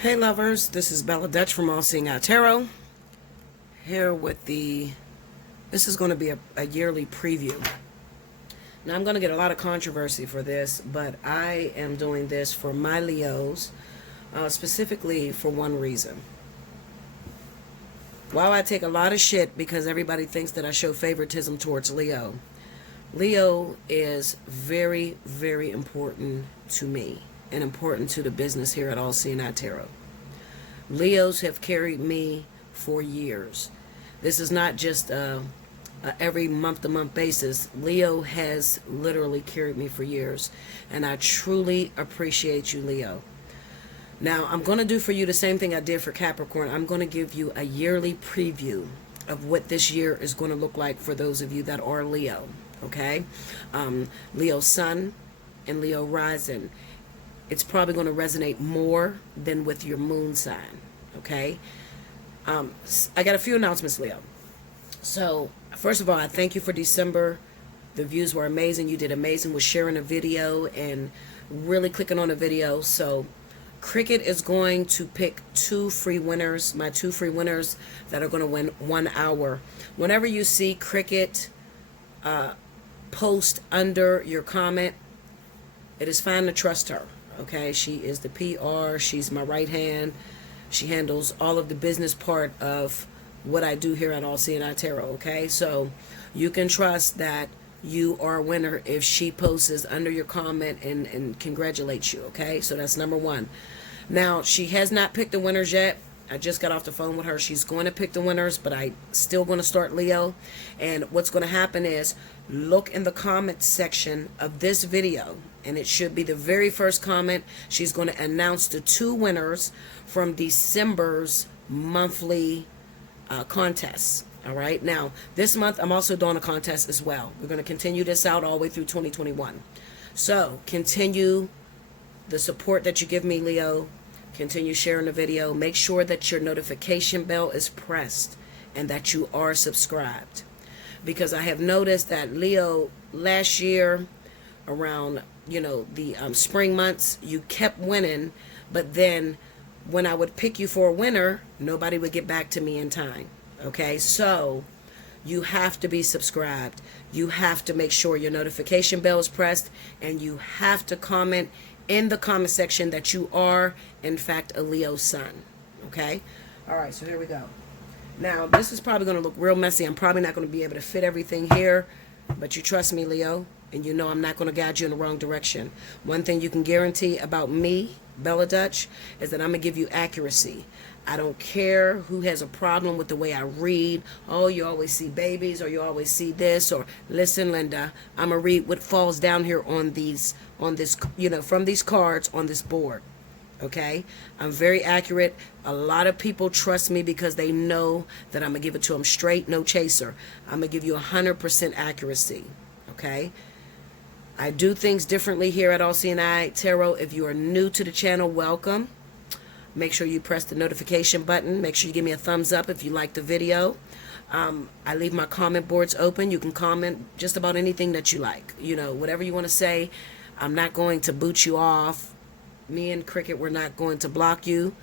Hey lovers, this is Bella Dutch from Allseeingeyetarot. Here with this is going to be a yearly preview. Now I'm going to get a lot of controversy for this, but I am doing this for my Leos, specifically for one reason. While I take a lot of shit because everybody thinks that I show favoritism towards Leo, Leo is very, very important to me and important to the business here at Allseeingeyetarot. Leos have carried me for years. This is not just a every month-to-month basis. Leo has literally carried me for years, and I truly appreciate you, Leo. Now, I'm going to do for you the same thing I did for Capricorn. I'm going to give you a yearly preview of what this year is going to look like for those of you that are Leo, okay? Leo Sun and Leo Rising. It's probably going to resonate more than with your moon sign, okay? I got a few announcements, Leo. So, first of all, I thank you for December. The views were amazing. You did amazing with sharing a video and really clicking on a video. So, Cricket is going to pick two free winners, my two free winners that are going to win 1 hour. Whenever you see Cricket post under your comment, it is fine to trust her. Okay, she is the PR. She's my right hand. She handles all of the business part of what I do here at Allseeingeyetarot. Okay, so you can trust that you are a winner if she posts under your comment and congratulates you. Okay, so that's number one. Now, she has not picked the winners yet. I just got off the phone with her. She's going to pick the winners, but I still going to start Leo. And what's going to happen is look in the comment section of this video, and it should be the very first comment. She's going to announce the two winners from December's monthly contests. All right. Now, this month, I'm also doing a contest as well. We're going to continue this out all the way through 2021. So, continue the support that you give me, Leo. Continue sharing the video. Make sure that your notification bell is pressed and that you are subscribed. Because I have noticed that, Leo, last year around, the spring months, you kept winning, but then when I would pick you for a winner, nobody would get back to me in time. Okay, so you have to be subscribed. You have to make sure your notification bell is pressed, and you have to comment in the comment section that you are, in fact, a Leo sun. Okay? All right, so here we go. Now, this is probably going to look real messy. I'm probably not going to be able to fit everything here, but you trust me, Leo, and you know I'm not going to guide you in the wrong direction. One thing you can guarantee about me, Bella Dutch, is that I'm going to give you accuracy. I don't care who has a problem with the way I read. Oh, you always see babies, or you always see this, or listen, Linda, I'm going to read what falls down here on this, from these cards on this board. Okay? I'm very accurate. A lot of people trust me because they know that I'm going to give it to them straight, no chaser. I'm going to give you 100% accuracy. Okay? I do things differently here at Allseeingeyetarot. If you are new to the channel, welcome. Make sure you press the notification button. Make sure you give me a thumbs up if you like the video. I leave my comment boards open. You can comment just about anything that you like. Whatever you want to say. I'm not going to boot you off. Me and Cricket, we're not going to block you.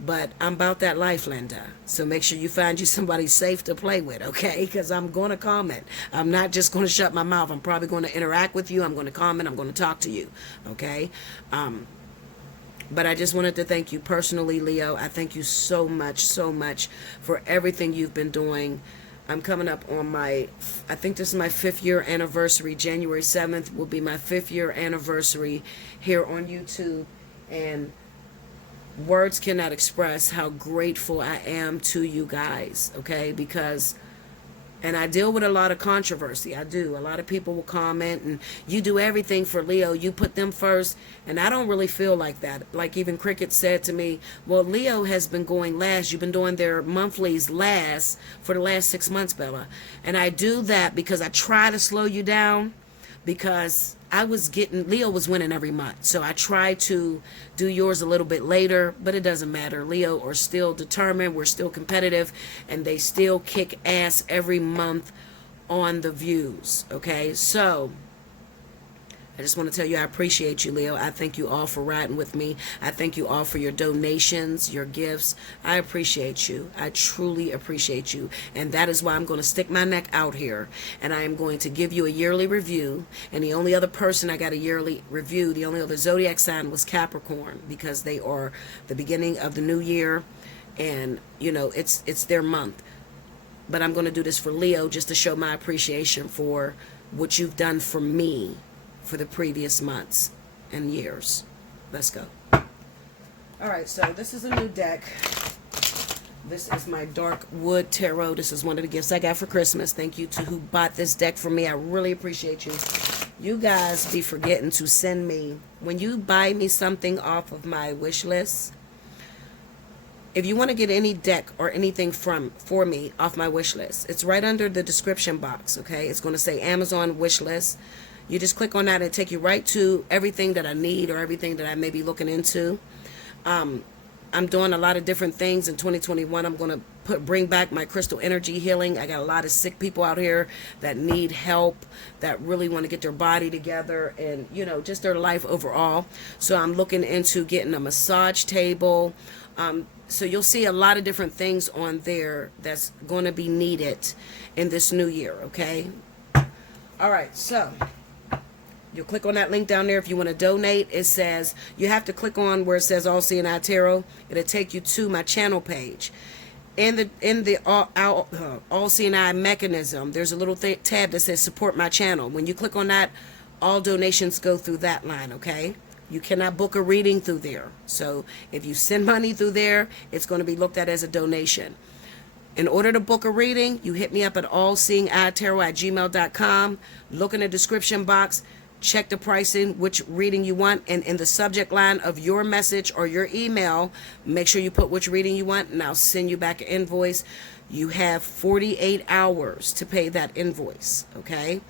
But I'm about that life, Linda. So make sure you find you somebody safe to play with, okay? Because I'm going to comment. I'm not just going to shut my mouth. I'm probably going to interact with you. I'm going to comment. I'm going to talk to you, okay? But I just wanted to thank you personally, Leo. I thank you so much for everything you've been doing. I'm coming up on I think this is my 5th year anniversary. January 7th will be my 5th year anniversary here on YouTube. And words cannot express how grateful I am to you guys, okay? Because, and I deal with a lot of controversy. I do. A lot of people will comment, and you do everything for Leo. You put them first. And I don't really feel like that. Like even Cricket said to me, well, Leo has been going last. You've been doing their monthlies last for the last 6 months, Bella. And I do that because I try to slow you down, because Leo was winning every month. So I try to do yours a little bit later, but it doesn't matter. Leo are still determined. We're still competitive, and they still kick ass every month on the views. Okay, so I just want to tell you I appreciate you, Leo. I thank you all for riding with me. I thank you all for your donations, your gifts. I appreciate you. I truly appreciate you. And that is why I'm going to stick my neck out here. And I am going to give you a yearly review. And the only other person I got a yearly review, the only other zodiac sign was Capricorn, because they are the beginning of the new year. And, you know, it's their month. But I'm going to do this for Leo just to show my appreciation for what you've done for me for the previous months and years. Let's go. All right, so this is a new deck. This is my Dark Wood Tarot. This is one of the gifts I got for Christmas. Thank you to who bought this deck for me. I really appreciate you. You guys be forgetting to send me, when you buy me something off of my wish list, if you want to get any deck or anything for me off my wish list, it's right under the description box, okay? It's going to say Amazon wish list. You just click on that and take you right to everything that I need or everything that I may be looking into. I'm doing a lot of different things in 2021. I'm going to bring back my crystal energy healing. I got a lot of sick people out here that need help, that really want to get their body together and, you know, just their life overall. So I'm looking into getting a massage table. So you'll see a lot of different things on there that's going to be needed in this new year, okay? All right, so you'll click on that link down there if you want to donate. It says, you have to click on where it says Allseeingeyetarot. It'll take you to my channel page. In the Allseeingeyetarot mechanism, there's a little tab that says support my channel. When you click on that, all donations go through that line, okay? You cannot book a reading through there. So if you send money through there, it's going to be looked at as a donation. In order to book a reading, you hit me up at allseeingeyetarot@gmail.com. Look in the description box. Check the pricing, which reading you want, and in the subject line of your message or your email, make sure you put which reading you want, and I'll send you back an invoice. You have 48 hours to pay that invoice, okay?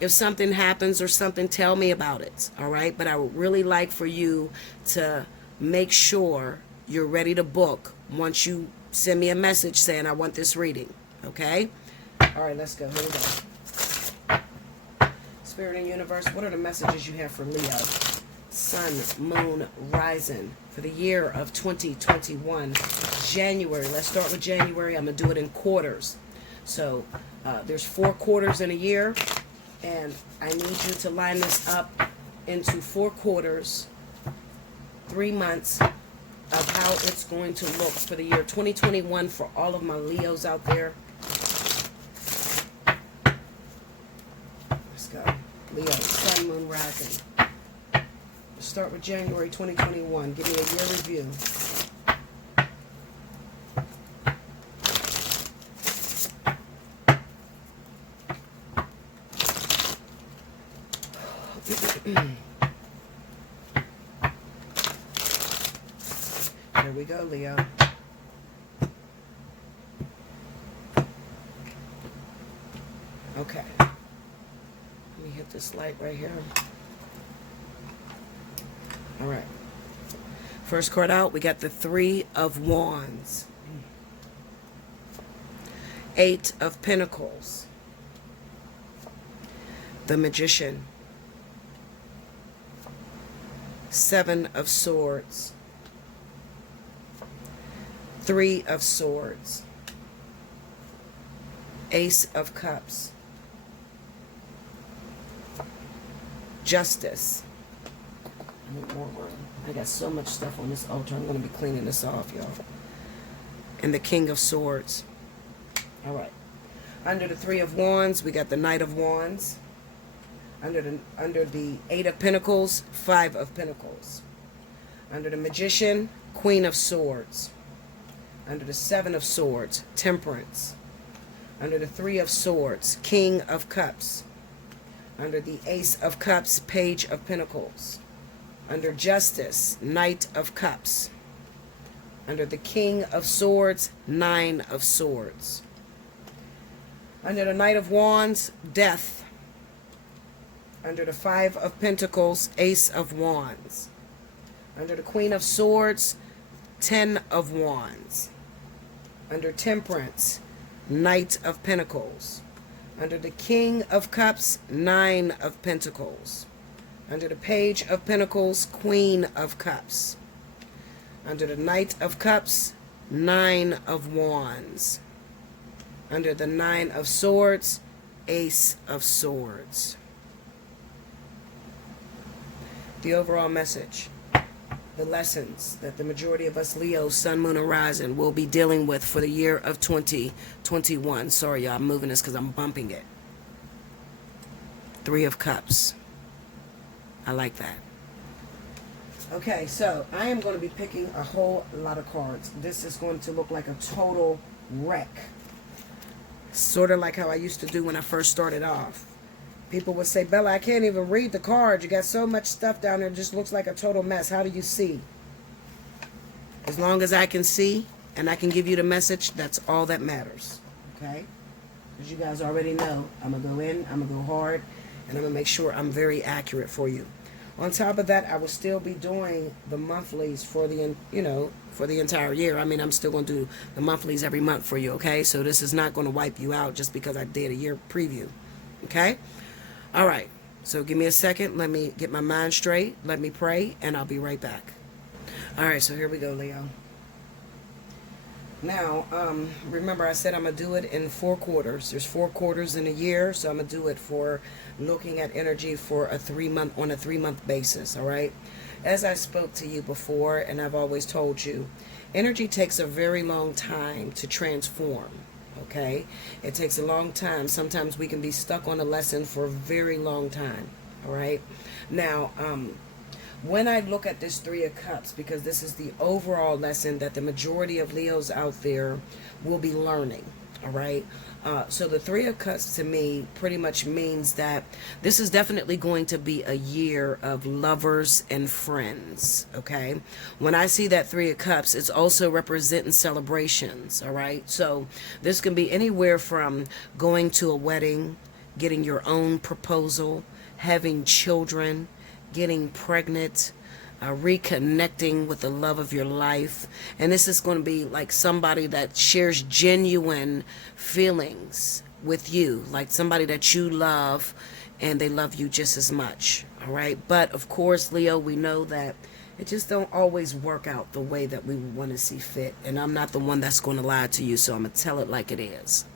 If something happens or something, tell me about it, all right? But I would really like for you to make sure you're ready to book once you send me a message saying I want this reading, okay? All right, let's go. Here we go. Spirit and Universe, what are the messages you have for Leo? Sun, Moon, Rising for the year of 2021. January. Let's start with January. I'm going to do it in quarters. So there's 4 quarters in a year. And I need you to line this up into 4 quarters, 3 months of how it's going to look for the year 2021 for all of my Leos out there. Let's go. Leo, Sun, Moon, Rising. Let's start with January 2021. Give me a year review. Here we go, Leo. Okay. Let me hit this light right here. All right. First card out, we got the 3 of Wands. 8 of Pentacles. The Magician. 7 of Swords. 3 of Swords. Ace of Cups. Justice. I need more room. I got so much stuff on this altar. I'm going to be cleaning this off, y'all. And the King of Swords. All right. Under the 3 of Wands, we got the Knight of Wands. Under the 8 of Pentacles, 5 of Pentacles. Under the Magician, Queen of Swords. Under the 7 of Swords, Temperance. Under the 3 of Swords, King of Cups. Under the Ace of Cups, Page of Pentacles. Under Justice, Knight of Cups. Under the King of Swords, 9 of Swords. Under the Knight of Wands, Death. Under the 5 of Pentacles, Ace of Wands. Under the Queen of Swords, 10 of Wands. Under Temperance, Knight of Pentacles. Under the King of Cups, 9 of Pentacles. Under the Page of Pentacles, Queen of Cups. Under the Knight of Cups, Nine of Wands. Under the Nine of Swords, Ace of Swords. The overall message. The lessons that the majority of us Leo, Sun, Moon, and Rising will be dealing with for the year of 2021. Sorry, y'all, I'm moving this because I'm bumping it. Three of Cups. I like that. Okay, so I am going to be picking a whole lot of cards. This is going to look like a total wreck. Sort of like how I used to do when I first started off. People would say, Bella, I can't even read the cards. You got so much stuff down there. It just looks like a total mess. How do you see? As long as I can see and I can give you the message, that's all that matters. Okay? As you guys already know, I'm going to go in, I'm going to go hard, and I'm going to make sure I'm very accurate for you. On top of that, I will still be doing the monthlies for the, for the entire year. I mean, I'm still going to do the monthlies every month for you, okay? So this is not going to wipe you out just because I did a year preview, okay? All right, so give me a second. Let me get my mind straight. Let me pray, and I'll be right back. All right, so here we go, Leo. Now, remember I said I'm going to do it in 4 quarters. There's 4 quarters in a year, so I'm going to do it for looking at energy for a 3-month basis, all right? As I spoke to you before, and I've always told you, energy takes a very long time to transform. Okay, it takes a long time. Sometimes we can be stuck on a lesson for a very long time. All right. Now, when I look at this Three of Cups, because this is the overall lesson that the majority of Leos out there will be learning. All right. So the Three of Cups to me pretty much means that this is definitely going to be a year of lovers and friends. Okay. When I see that Three of Cups, it's also representing celebrations. All right. So this can be anywhere from going to a wedding, getting your own proposal, having children, getting pregnant, reconnecting with the love of your life. And this is going to be like somebody that shares genuine feelings with you, like somebody that you love and they love you just as much. All right. But of course, Leo, we know that it just don't always work out the way that we want to see fit. And I'm not the one that's going to lie to you, so I'm going to tell it like it is.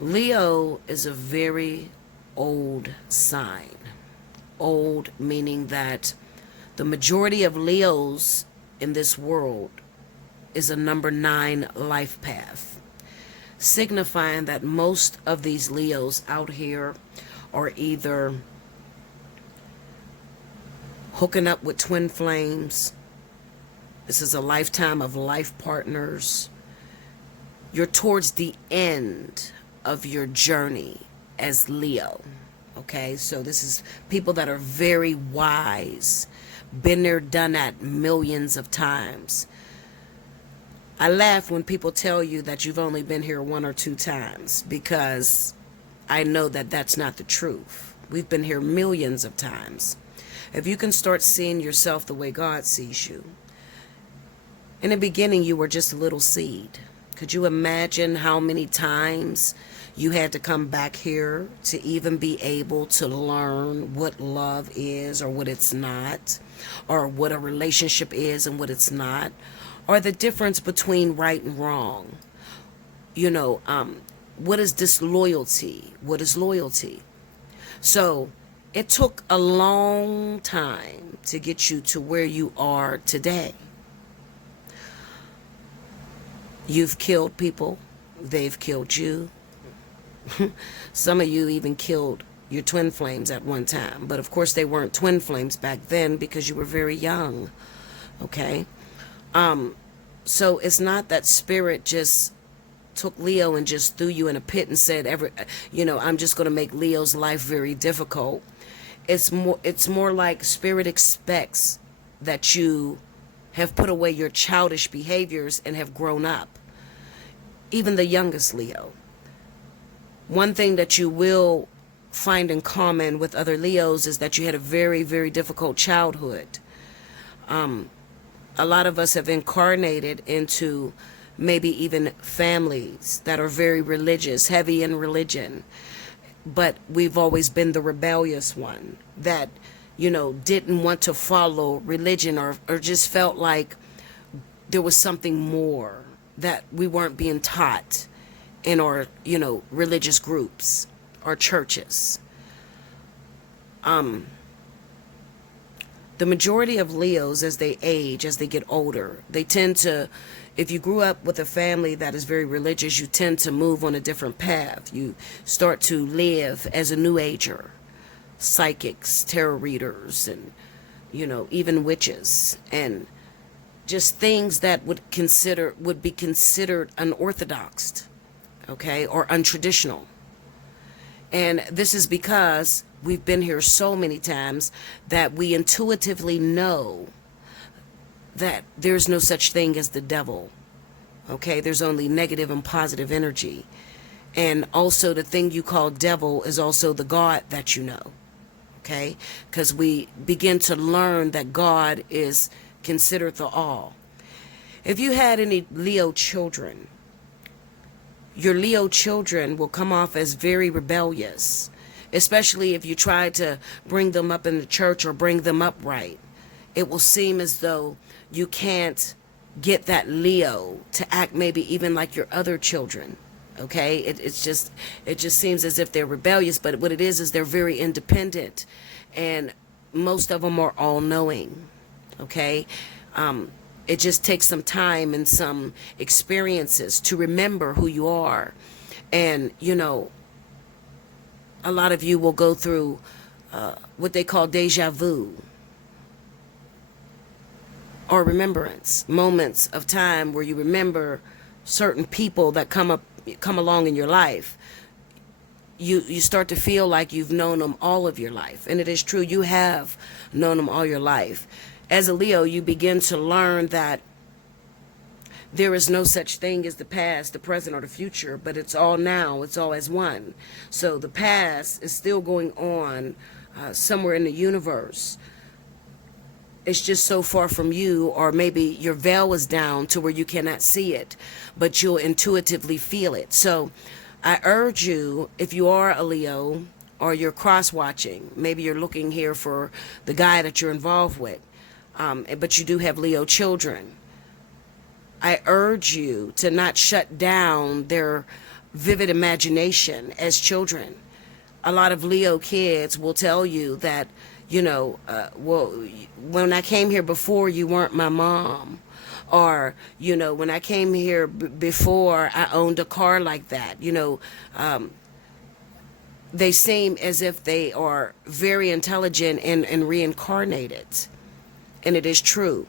Leo is a very old sign. Old meaning that the majority of Leos in this world is a number 9 life path, signifying that most of these Leos out here are either hooking up with twin flames. This is a lifetime of life partners. You're towards the end of your journey as Leo. Okay, so this is people that are very wise, been there, done that millions of times. I laugh when people tell you that you've only been here 1 or 2 times, because I know that that's not the truth. We've been here millions of times. If you can start seeing yourself the way God sees you. In the beginning, you were just a little seed. Could you imagine how many times you had to come back here to even be able to learn what love is or what it's not, or what a relationship is and what it's not, or the difference between right and wrong? What is disloyalty? What is loyalty? So it took a long time to get you to where you are today. You've killed people. They've killed you. Some of you even killed your twin flames at one time. But of course they weren't twin flames back then because you were very young. Okay? So it's not that spirit just took Leo and just threw you in a pit and said, I'm just going to make Leo's life very difficult. It's more like spirit expects that you have put away your childish behaviors and have grown up. Even the youngest Leo. One thing that you will find in common with other Leos is that you had a very, very difficult childhood. A lot of us have incarnated into maybe even families that are very religious, heavy in religion. but we've always been the rebellious one that, didn't want to follow religion, or just felt like there was something more that we weren't being taught in our, religious groups or churches. The majority of Leos, as they age, as they get older, they tend to, if you grew up with a family that is very religious, you tend to move on a different path. You start to live as a new ager, psychics, tarot readers, and, even witches, and just things that would be considered unorthodox, okay, or untraditional. And this is because we've been here so many times that we intuitively know that there's no such thing as the devil. Okay, there's only negative and positive energy. And also the thing you call devil is also the God that you know. Okay, because we begin to learn that God is considered the all. If you had any Leo children, your Leo children will come off as very rebellious, especially if you try to bring them up in the church or bring them up right. It will seem as though you can't get that Leo to act maybe even like your other children. Okay, it just seems as if they're rebellious, but what it is they're very independent, and most of them are all-knowing. Okay, it just takes some time and some experiences to remember who you are, and a lot of you will go through what they call deja vu, or remembrance, moments of time where you remember certain people that come along in your life. You start to feel like you've known them all of your life, and it is true, you have known them all your life. As a Leo, you begin to learn that there is no such thing as the past, the present, or the future, but it's all now. It's all as one. So the past is still going on somewhere in the universe. It's just so far from you, or maybe your veil is down to where you cannot see it, but you'll intuitively feel it. So I urge you, if you are a Leo or you're cross-watching, maybe you're looking here for the guy that you're involved with, but you do have Leo children, I urge you to not shut down their vivid imagination as children. A lot of Leo kids will tell you that, well, when I came here before, you weren't my mom. Or, when I came here before, I owned a car like that. They seem as if they are very intelligent and reincarnated. And it is true,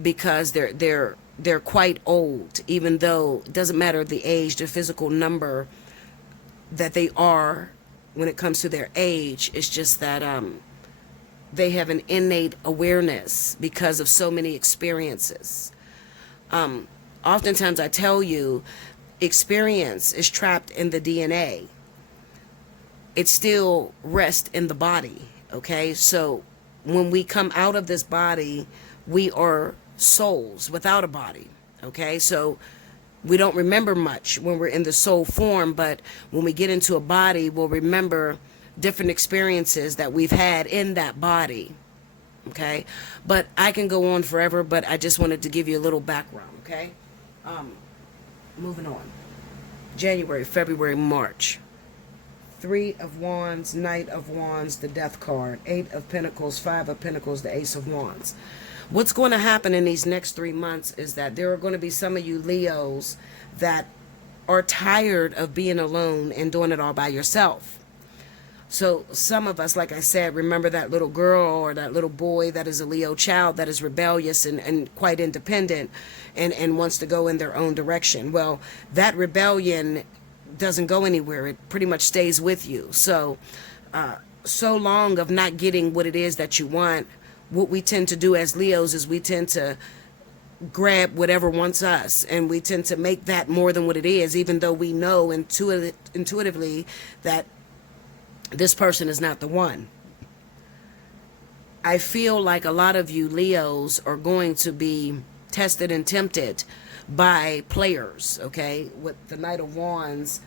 because they're quite old, even though it doesn't matter the age, the physical number that they are when it comes to their age. It's just that they have an innate awareness because of so many experiences. Oftentimes I tell you, experience is trapped in the DNA. It still rests in the body, okay? So when we come out of this body, we are souls without a body, okay? So we don't remember much when we're in the soul form, but when we get into a body, we'll remember different experiences that we've had in that body, okay? But I can go on forever, but I just wanted to give you a little background, okay? Moving on. January, February, March. 3 of Wands, Knight of Wands, the Death card. 8 of Pentacles, 5 of Pentacles, the Ace of Wands. What's going to happen in these next 3 months is that there are going to be some of you Leos that are tired of being alone and doing it all by yourself. So some of us, like I said, remember that little girl or that little boy that is a Leo child that is rebellious and quite independent and wants to go in their own direction. Well, that rebellion doesn't go anywhere. It pretty much stays with you. So long of not getting what it is that you want, what we tend to do as Leos is we tend to grab whatever wants us, and we tend to make that more than what it is, even though we know intuitively that this person is not the one. I feel like a lot of you Leos are going to be tested and tempted by players, okay? With the Knight of Wands,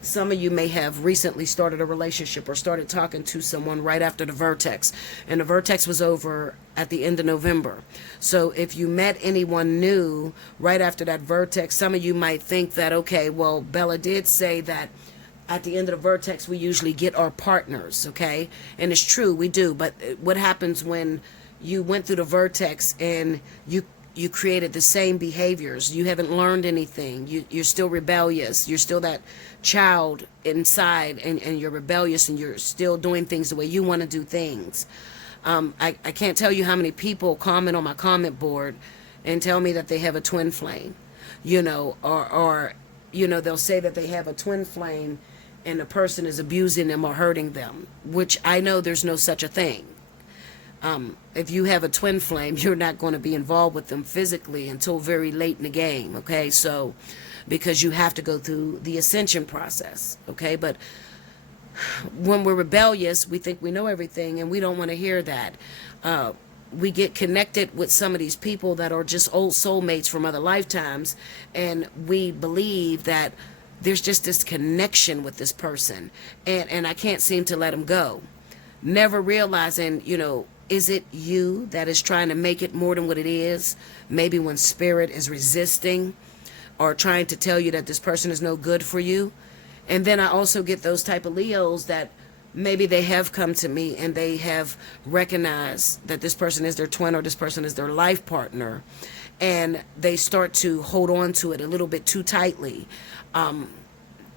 Some of you may have recently started a relationship or started talking to someone right after the vertex, and the vertex was over at the end of November. So if you met anyone new right after that vertex, some of you might think that, okay, well, Bella did say that at the end of the vertex we usually get our partners, okay? And it's true, we do. But what happens when you went through the vertex and you created the same behaviors? You haven't learned anything. You're still rebellious. You're still that child inside, and you're rebellious, and you're still doing things the way you want to do things. I can't tell you how many people comment on my comment board and tell me that they have a twin flame, or they'll say that they have a twin flame and the person is abusing them or hurting them, which I know there's no such a thing. If you have a twin flame, you're not going to be involved with them physically until very late in the game, okay? So, because you have to go through the ascension process, okay? But when we're rebellious, we think we know everything, and we don't want to hear that. We get connected with some of these people that are just old soulmates from other lifetimes, and we believe that there's just this connection with this person, and I can't seem to let them go. Never realizing, is it you that is trying to make it more than what it is? Maybe when spirit is resisting or trying to tell you that this person is no good for you. And then I also get those type of Leos that maybe they have come to me and they have recognized that this person is their twin or this person is their life partner, and they start to hold on to it a little bit too tightly,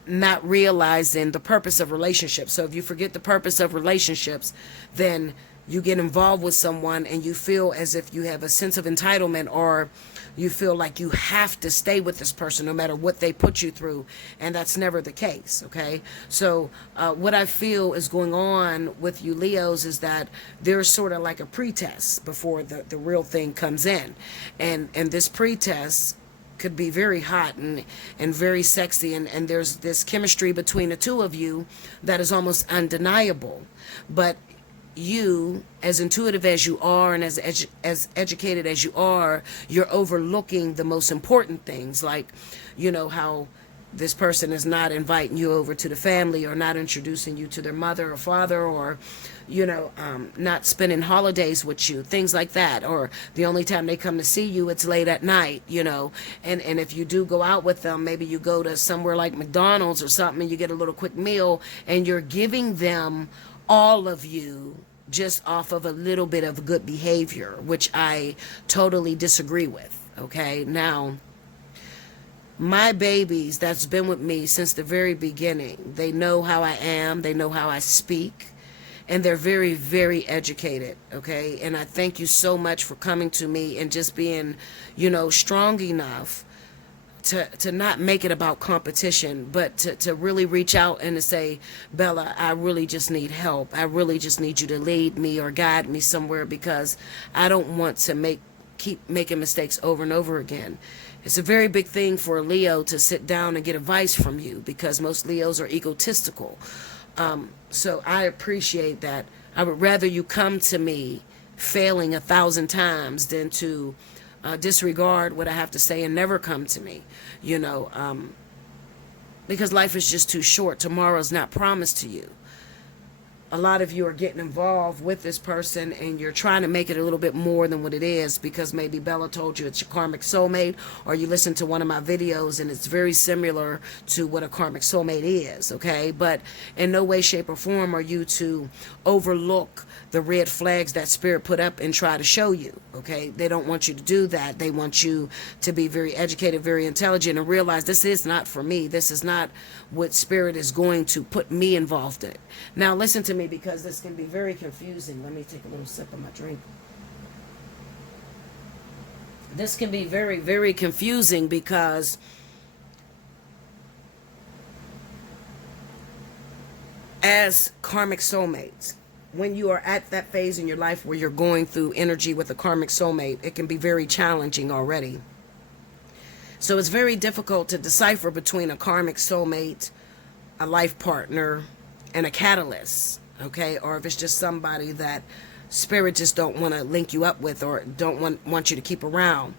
not realizing the purpose of relationships. So if you forget the purpose of relationships, then you get involved with someone and you feel as if you have a sense of entitlement, or you feel like you have to stay with this person no matter what they put you through, and that's never the case, okay? So what I feel is going on with you Leos is that there's sort of like a pretest before the real thing comes in, and this pretest could be very hot and very sexy, and there's this chemistry between the two of you that is almost undeniable. But you, as intuitive as you are and as educated as you are, you're overlooking the most important things, like how this person is not inviting you over to the family, or not introducing you to their mother or father, or not spending holidays with you, things like that. Or the only time they come to see you, it's late at night, and if you do go out with them, maybe you go to somewhere like McDonald's or something and you get a little quick meal, and you're giving them all of you just off of a little bit of good behavior, which I totally disagree with, okay? Now, my babies that's been with me since the very beginning, they know how I am, they know how I speak, and they're very, very educated, okay? And I thank you so much for coming to me and just being, strong enough to not make it about competition, but to really reach out and to say, Bella, I really just need help. I really just need you to lead me or guide me somewhere, because I don't want to keep making mistakes over and over again. It's a very big thing for a Leo to sit down and get advice from you, because most Leos are egotistical. So I appreciate that. I would rather you come to me failing 1,000 times than to disregard what I have to say and never come to me, because life is just too short. Tomorrow's not promised to you. A lot of you are getting involved with this person and you're trying to make it a little bit more than what it is, because maybe Bella told you it's your karmic soulmate, or you listened to one of my videos and it's very similar to what a karmic soulmate is, okay? But in no way, shape, or form are you to overlook the red flags that spirit put up and try to show you, okay? They don't want you to do that. They want you to be very educated, very intelligent, and realize this is not for me. This is not what spirit is going to put me involved in. Now listen to me, because this can be very confusing. Let me take a little sip of my drink. This can be very, very confusing, because as karmic soulmates, when you are at that phase in your life where you're going through energy with a karmic soulmate, it can be very challenging already. So it's very difficult to decipher between a karmic soulmate, a life partner, and a catalyst, okay? Or if it's just somebody that Spirit just don't want to link you up with, or don't want you to keep around.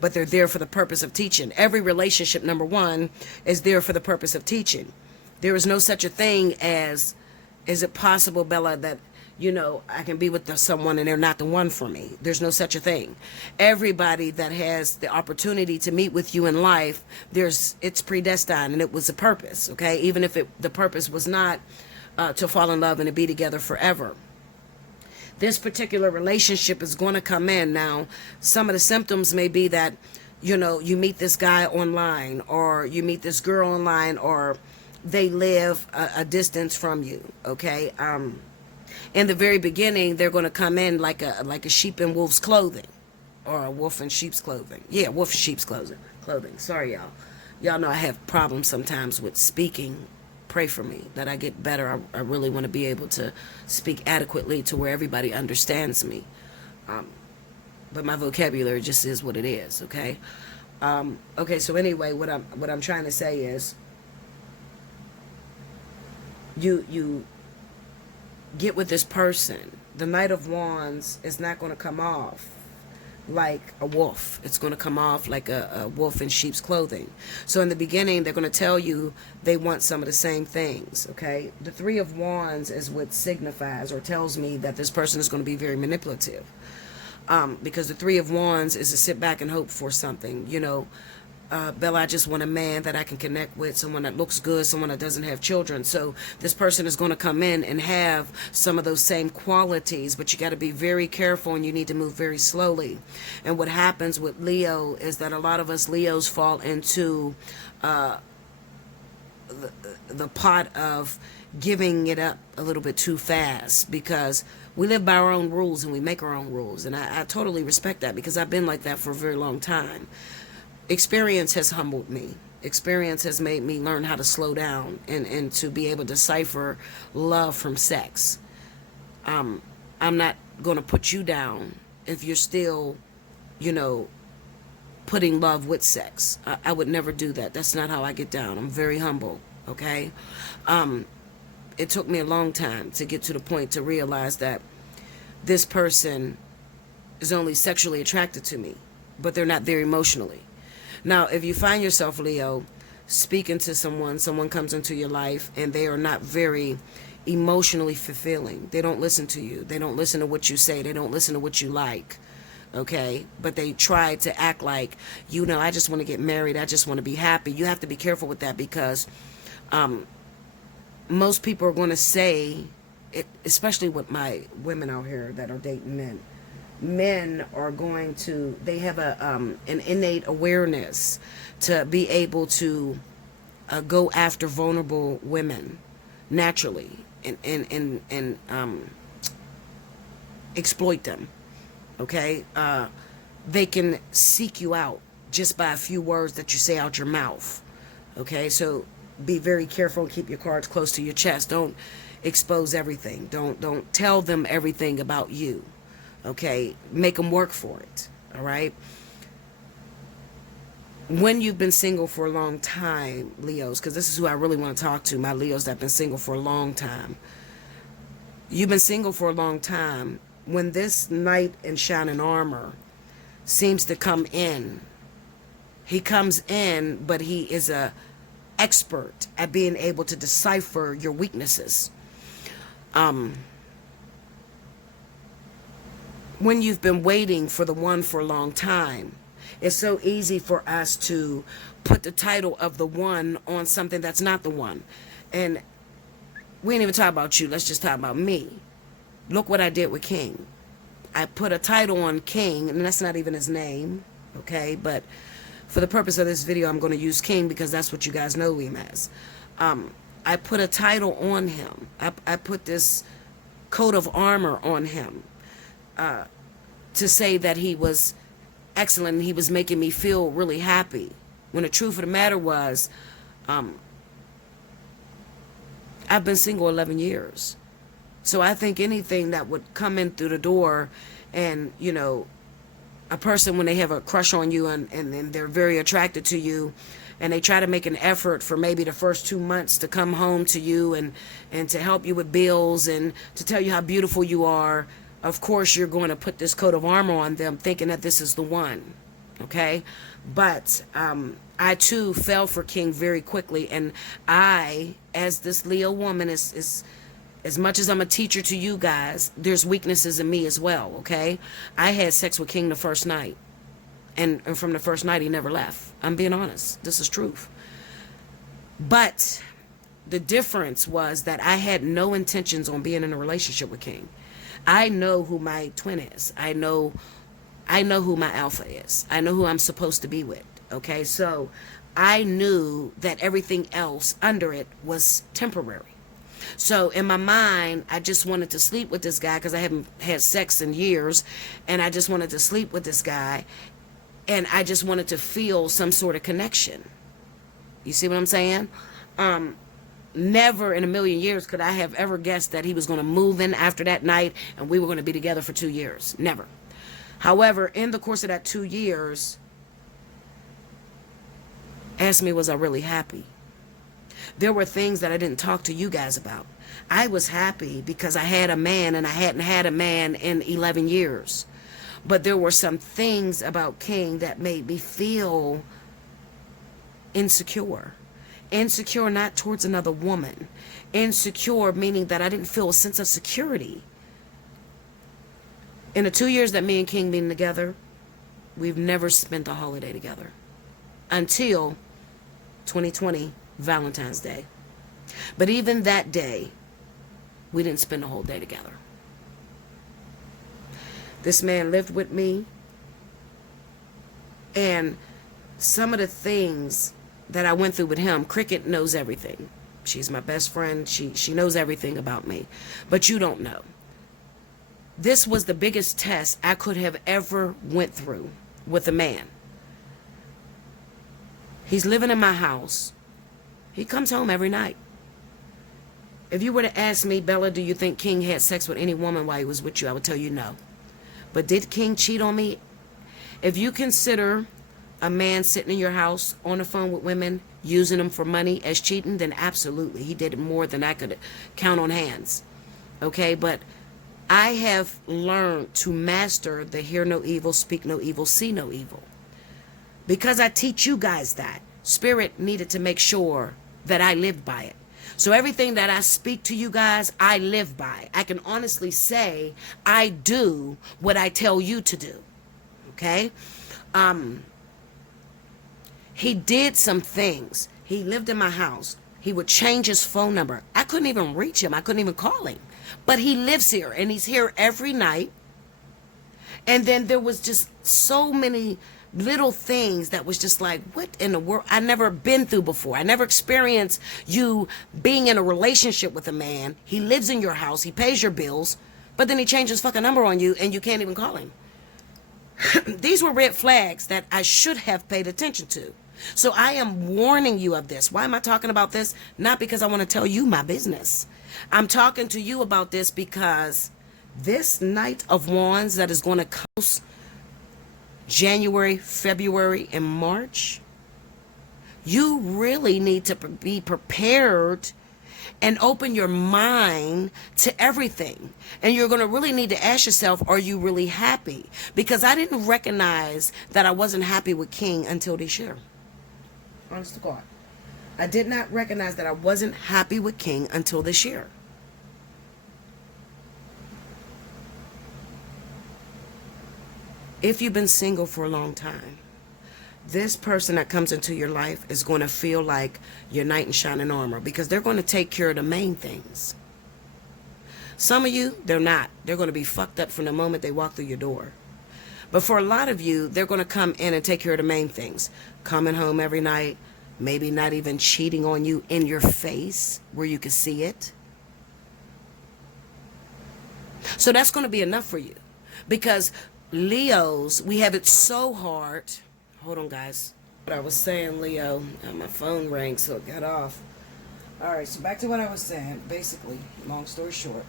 But they're there for the purpose of teaching. Every relationship, number one, is there for the purpose of teaching. There is no such a thing as, is it possible, Bella, that, I can be with someone and they're not the one for me. There's no such a thing. Everybody that has the opportunity to meet with you in life, it's predestined, and it was a purpose, okay? Even if the purpose was not to fall in love and to be together forever. This particular relationship is going to come in. Now, some of the symptoms may be that, you meet this guy online, or you meet this girl online, or they live a distance from you, okay? In the very beginning, they're going to come in like a sheep in wolf's clothing, or a wolf in sheep's clothing. Yeah, wolf in sheep's clothing. Sorry, y'all. Y'all know I have problems sometimes with speaking. Pray for me that I get better. I really want to be able to speak adequately to where everybody understands me. But my vocabulary just is what it is, okay? Okay, so anyway, what I'm trying to say is, you get with this person. The Knight of Wands is not going to come off like a wolf. It's going to come off like a wolf in sheep's clothing. So in the beginning, they're going to tell you they want some of the same things, okay? The Three of Wands is what signifies or tells me that this person is going to be very manipulative. Because the Three of Wands is to sit back and hope for something, Bella, I just want a man that I can connect with, someone that looks good, someone that doesn't have children. So this person is going to come in and have some of those same qualities, but you got to be very careful, and you need to move very slowly. And what happens with Leo is that a lot of us Leos fall into the pot of giving it up a little bit too fast, because we live by our own rules and we make our own rules. And I totally respect that, because I've been like that for a very long time. Experience has humbled me. Experience has made me learn how to slow down and to be able to decipher love from sex. I'm not going to put you down if you're still, putting love with sex. I would never do that. That's not how I get down. I'm very humble, okay? It took me a long time to get to the point to realize that this person is only sexually attracted to me, but they're not there emotionally. Now, if you find yourself, Leo, speaking to someone comes into your life and they are not very emotionally fulfilling. They don't listen to you. They don't listen to what you say. They don't listen to what you like. Okay? But they try to act like, I just want to get married. I just want to be happy. You have to be careful with that, because most people are going to say, especially with my women out here that are dating men, men are going to, they have an innate awareness to be able to go after vulnerable women naturally and exploit them, okay? They can seek you out just by a few words that you say out your mouth, okay? So be very careful and keep your cards close to your chest. Don't expose everything. Don't tell them everything about you. Okay, make them work for it, all right? When you've been single for a long time, Leos, because this is who I really want to talk to, my Leos that have been single for a long time. You've been single for a long time. When this knight in shining armor seems to come in, he comes in, but he is a expert at being able to decipher your weaknesses. When you've been waiting for the one for a long time, it's so easy for us to put the title of the one on something that's not the one. And we ain't even talking about you. Let's just talk about me. Look what I did with King. I put a title on King, and that's not even his name, okay? But for the purpose of this video, I'm going to use King because that's what you guys know him as. I put a title on him. I put this coat of armor on him. To say that he was excellent and he was making me feel really happy, when the truth of the matter was, I've been single 11 years. So I think anything that would come in through the door and, a person, when they have a crush on you and they're very attracted to you, and they try to make an effort for maybe the first 2 months to come home to you and to help you with bills and to tell you how beautiful you are, of course you're going to put this coat of armor on them thinking that this is the one. Okay? But I too fell for King very quickly, and I, as this Leo woman, is as much as I'm a teacher to you guys, there's weaknesses in me as well. Okay? I had sex with King the first night, and from the first night he never left. I'm being honest. This is truth. But the difference was that I had no intentions on being in a relationship with King. I know who my twin is. I know who my alpha is. I know who I'm supposed to be with. Okay, so I knew that everything else under it was temporary. So in my mind, I just wanted to sleep with this guy because I haven't had sex in years, and I just wanted to sleep with this guy, and I just wanted to feel some sort of connection. You see what I'm saying? Never in a million years could I have ever guessed that he was going to move in after that night and we were going to be together for 2 years. Never. However, in the course of that 2 years, ask me, was I really happy? There were things that I didn't talk to you guys about. I was happy because I had a man, and I hadn't had a man in 11 years. But there were some things about King that made me feel insecure. Insecure not towards another woman. Insecure meaning that I didn't feel a sense of security. In the 2 years that me and King been together, we've never spent a holiday together. Until 2020, Valentine's Day. But even that day, we didn't spend a whole day together. This man lived with me, and some of the things that I went through with him, Cricket knows everything. She's my best friend. She knows everything about me. But you don't know. This was the biggest test I could have ever went through with a man. He's living in my house. He comes home every night. If you were to ask me, Bella, do you think King had sex with any woman while he was with you? I would tell you no. But did King cheat on me? If you consider a man sitting in your house on the phone with women, using them for money as cheating, then absolutely. He did it more than I could count on hands. Okay, but I have learned to master the hear no evil, speak no evil, see no evil. Because I teach you guys that, Spirit needed to make sure that I lived by it. So everything that I speak to you guys, I live by. I can honestly say I do what I tell you to do. Okay? He did some things. He lived in my house. He would change his phone number. I couldn't even reach him. I couldn't even call him. But he lives here, and he's here every night. And then there was just so many little things that was just like, what in the world? I never been through before. I never experienced you being in a relationship with a man. He lives in your house. He pays your bills. But then he changed his fucking number on you, and you can't even call him. These were red flags that I should have paid attention to. So I am warning you of this. Why am I talking about this? Not because I want to tell you my business. I'm talking to you about this because this Knight of Wands that is going to close January, February, and March, you really need to be prepared and open your mind to everything. And you're going to really need to ask yourself, are you really happy? Because I didn't recognize that I wasn't happy with King until this year. Honest to God. I did not recognize that I wasn't happy with King until this year. If you've been single for a long time, this person that comes into your life is going to feel like your knight in shining armor because they're going to take care of the main things. Some of you, they're not. They're going to be fucked up from the moment they walk through your door. But for a lot of you, they're going to come in and take care of the main things. Coming home every night, maybe not even cheating on you in your face where you can see it. So that's going to be enough for you. Because Leos, we have it so hard. Hold on, guys. What I was saying, Leo, my phone rang, so it got off. All right, so back to what I was saying. Basically, long story short,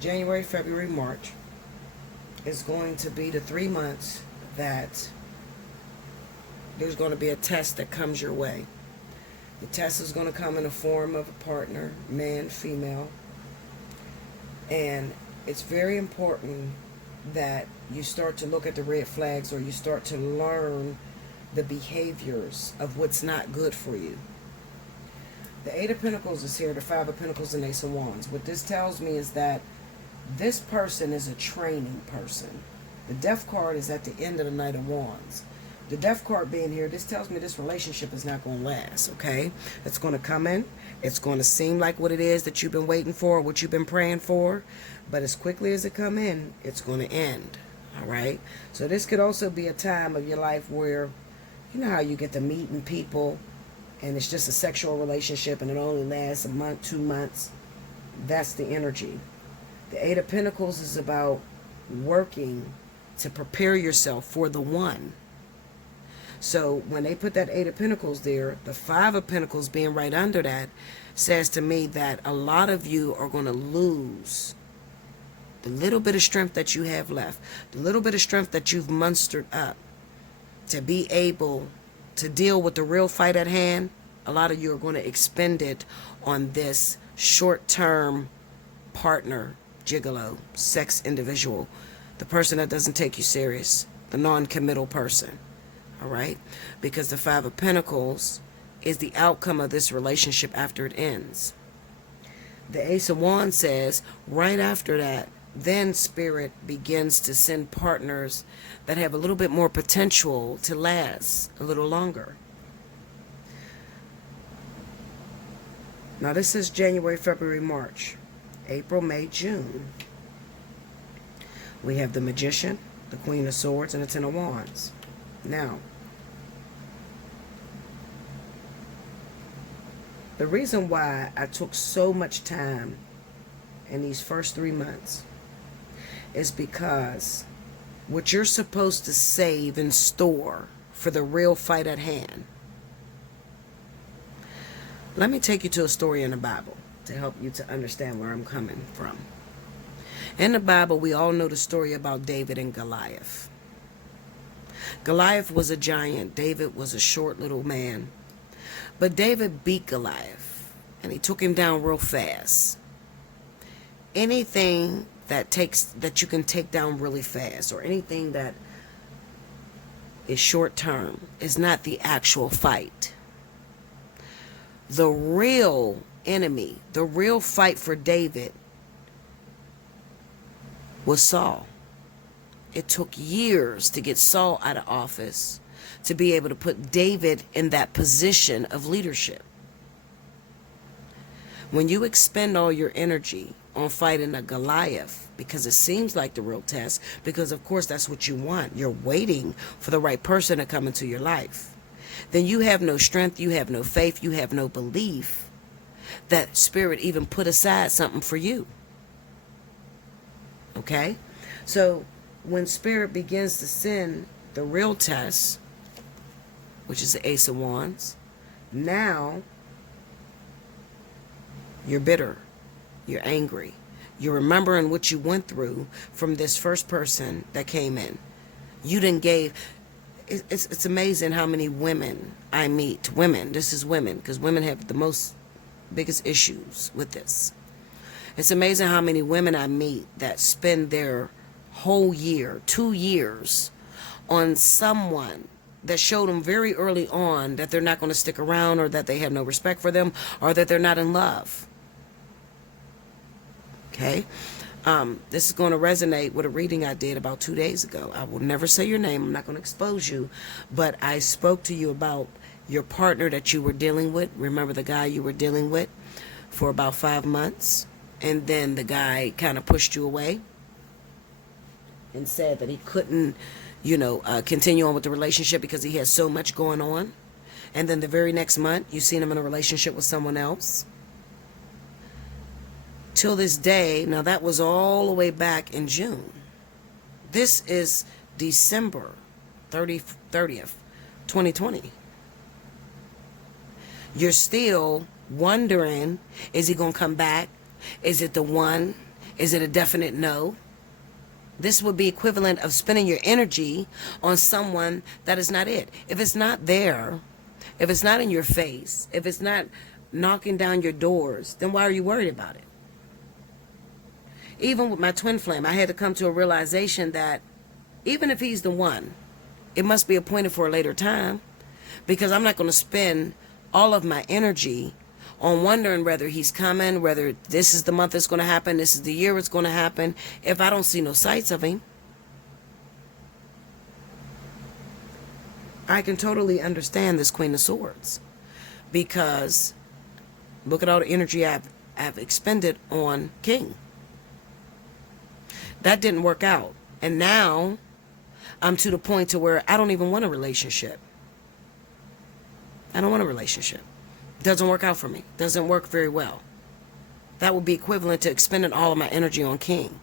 January, February, March is going to be the 3 months that there's going to be a test that comes your way. The test is going to come in the form of a partner, man, female. And it's very important that you start to look at the red flags, or you start to learn the behaviors of what's not good for you. The Eight of Pentacles is here, the Five of Pentacles, and Ace of Wands. What this tells me is that this person is a training person. The Death card is at the end of the Knight of Wands. The Death card being here, this tells me this relationship is not going to last, okay? It's going to come in. It's going to seem like what it is that you've been waiting for, what you've been praying for. But as quickly as it come in, it's going to end, all right? So this could also be a time of your life where, you know how you get to meeting people, and it's just a sexual relationship, and it only lasts a month, 2 months. That's the energy. The Eight of Pentacles is about working to prepare yourself for the one. So when they put that Eight of Pentacles there, the Five of Pentacles being right under that says to me that a lot of you are going to lose the little bit of strength that you have left, the little bit of strength that you've mustered up to be able to deal with the real fight at hand. A lot of you are going to expend it on this short-term partner, gigolo, sex individual, the person that doesn't take you serious, the non-committal person, all right? Because the Five of Pentacles is the outcome of this relationship after it ends. The Ace of Wands says right after that, then Spirit begins to send partners that have a little bit more potential to last a little longer. Now this is January, February, March, April, May, June. We have the Magician, the Queen of Swords, and the Ten of Wands. Now, the reason why I took so much time in these first 3 months is because what you're supposed to save and store for the real fight at hand. Let me take you to a story in the Bible to help you to understand where I'm coming from. In the Bible, we all know the story about David and Goliath. Goliath was a giant. David was a short little man. But David beat Goliath, and he took him down real fast. Anything that you can take down really fast, or anything that is short term, is not the actual fight. The real enemy, the real fight for David was Saul. It took years to get Saul out of office to be able to put David in that position of leadership. When you expend all your energy on fighting a Goliath, because it seems like the real test, because of course that's what you want, you're waiting for the right person to come into your life, then you have no strength, you have no faith, you have no belief that Spirit even put aside something for you. Okay? So when Spirit begins to send the real test, which is the Ace of Wands, now you're bitter, you're angry, you're remembering what you went through from this first person that came in. You didn't gave. It's amazing how many women I meet. Women, this is women, because women have the biggest issues with this. It's amazing how many women I meet that spend their whole year, 2 years, on someone that showed them very early on that they're not going to stick around, or that they have no respect for them, or that they're not in love. Okay? This is going to resonate with a reading I did about 2 days ago. I will never say your name. I'm not going to expose you. But I spoke to you about your partner that you were dealing with. Remember the guy you were dealing with for about 5 months? And then the guy kind of pushed you away and said that he couldn't, continue on with the relationship because he has so much going on. And then the very next month, you seen him in a relationship with someone else. Till this day, now that was all the way back in June. This is December 30th, 2020. You're still wondering, is he going to come back? Is it the one? Is it a definite no? This would be equivalent of spending your energy on someone that is not it. If it's not there, if it's not in your face, if it's not knocking down your doors, then why are you worried about it? Even with my twin flame, I had to come to a realization that even if he's the one, it must be appointed for a later time, because I'm not going to spend all of my energy on wondering whether he's coming, whether this is the month it's going to happen, this is the year it's going to happen, if I don't see no sights of him. I can totally understand this Queen of Swords, because look at all the energy I've expended on King. That didn't work out. And now I'm to the point to where I don't even want a relationship. I don't want a relationship. Doesn't work out for me. Doesn't work very well. That would be equivalent to expending all of my energy on King.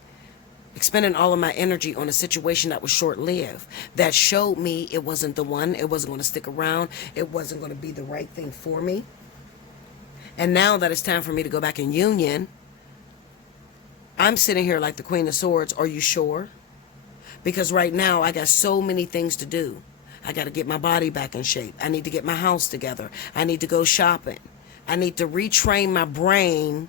Expending all of my energy on a situation that was short-lived, that showed me it wasn't the one, it wasn't going to stick around, it wasn't going to be the right thing for me. And now that it's time for me to go back in union, I'm sitting here like the Queen of Swords. Are you sure? Because right now I got so many things to do. I got to get my body back in shape. I need to get my house together. I need to go shopping. I need to retrain my brain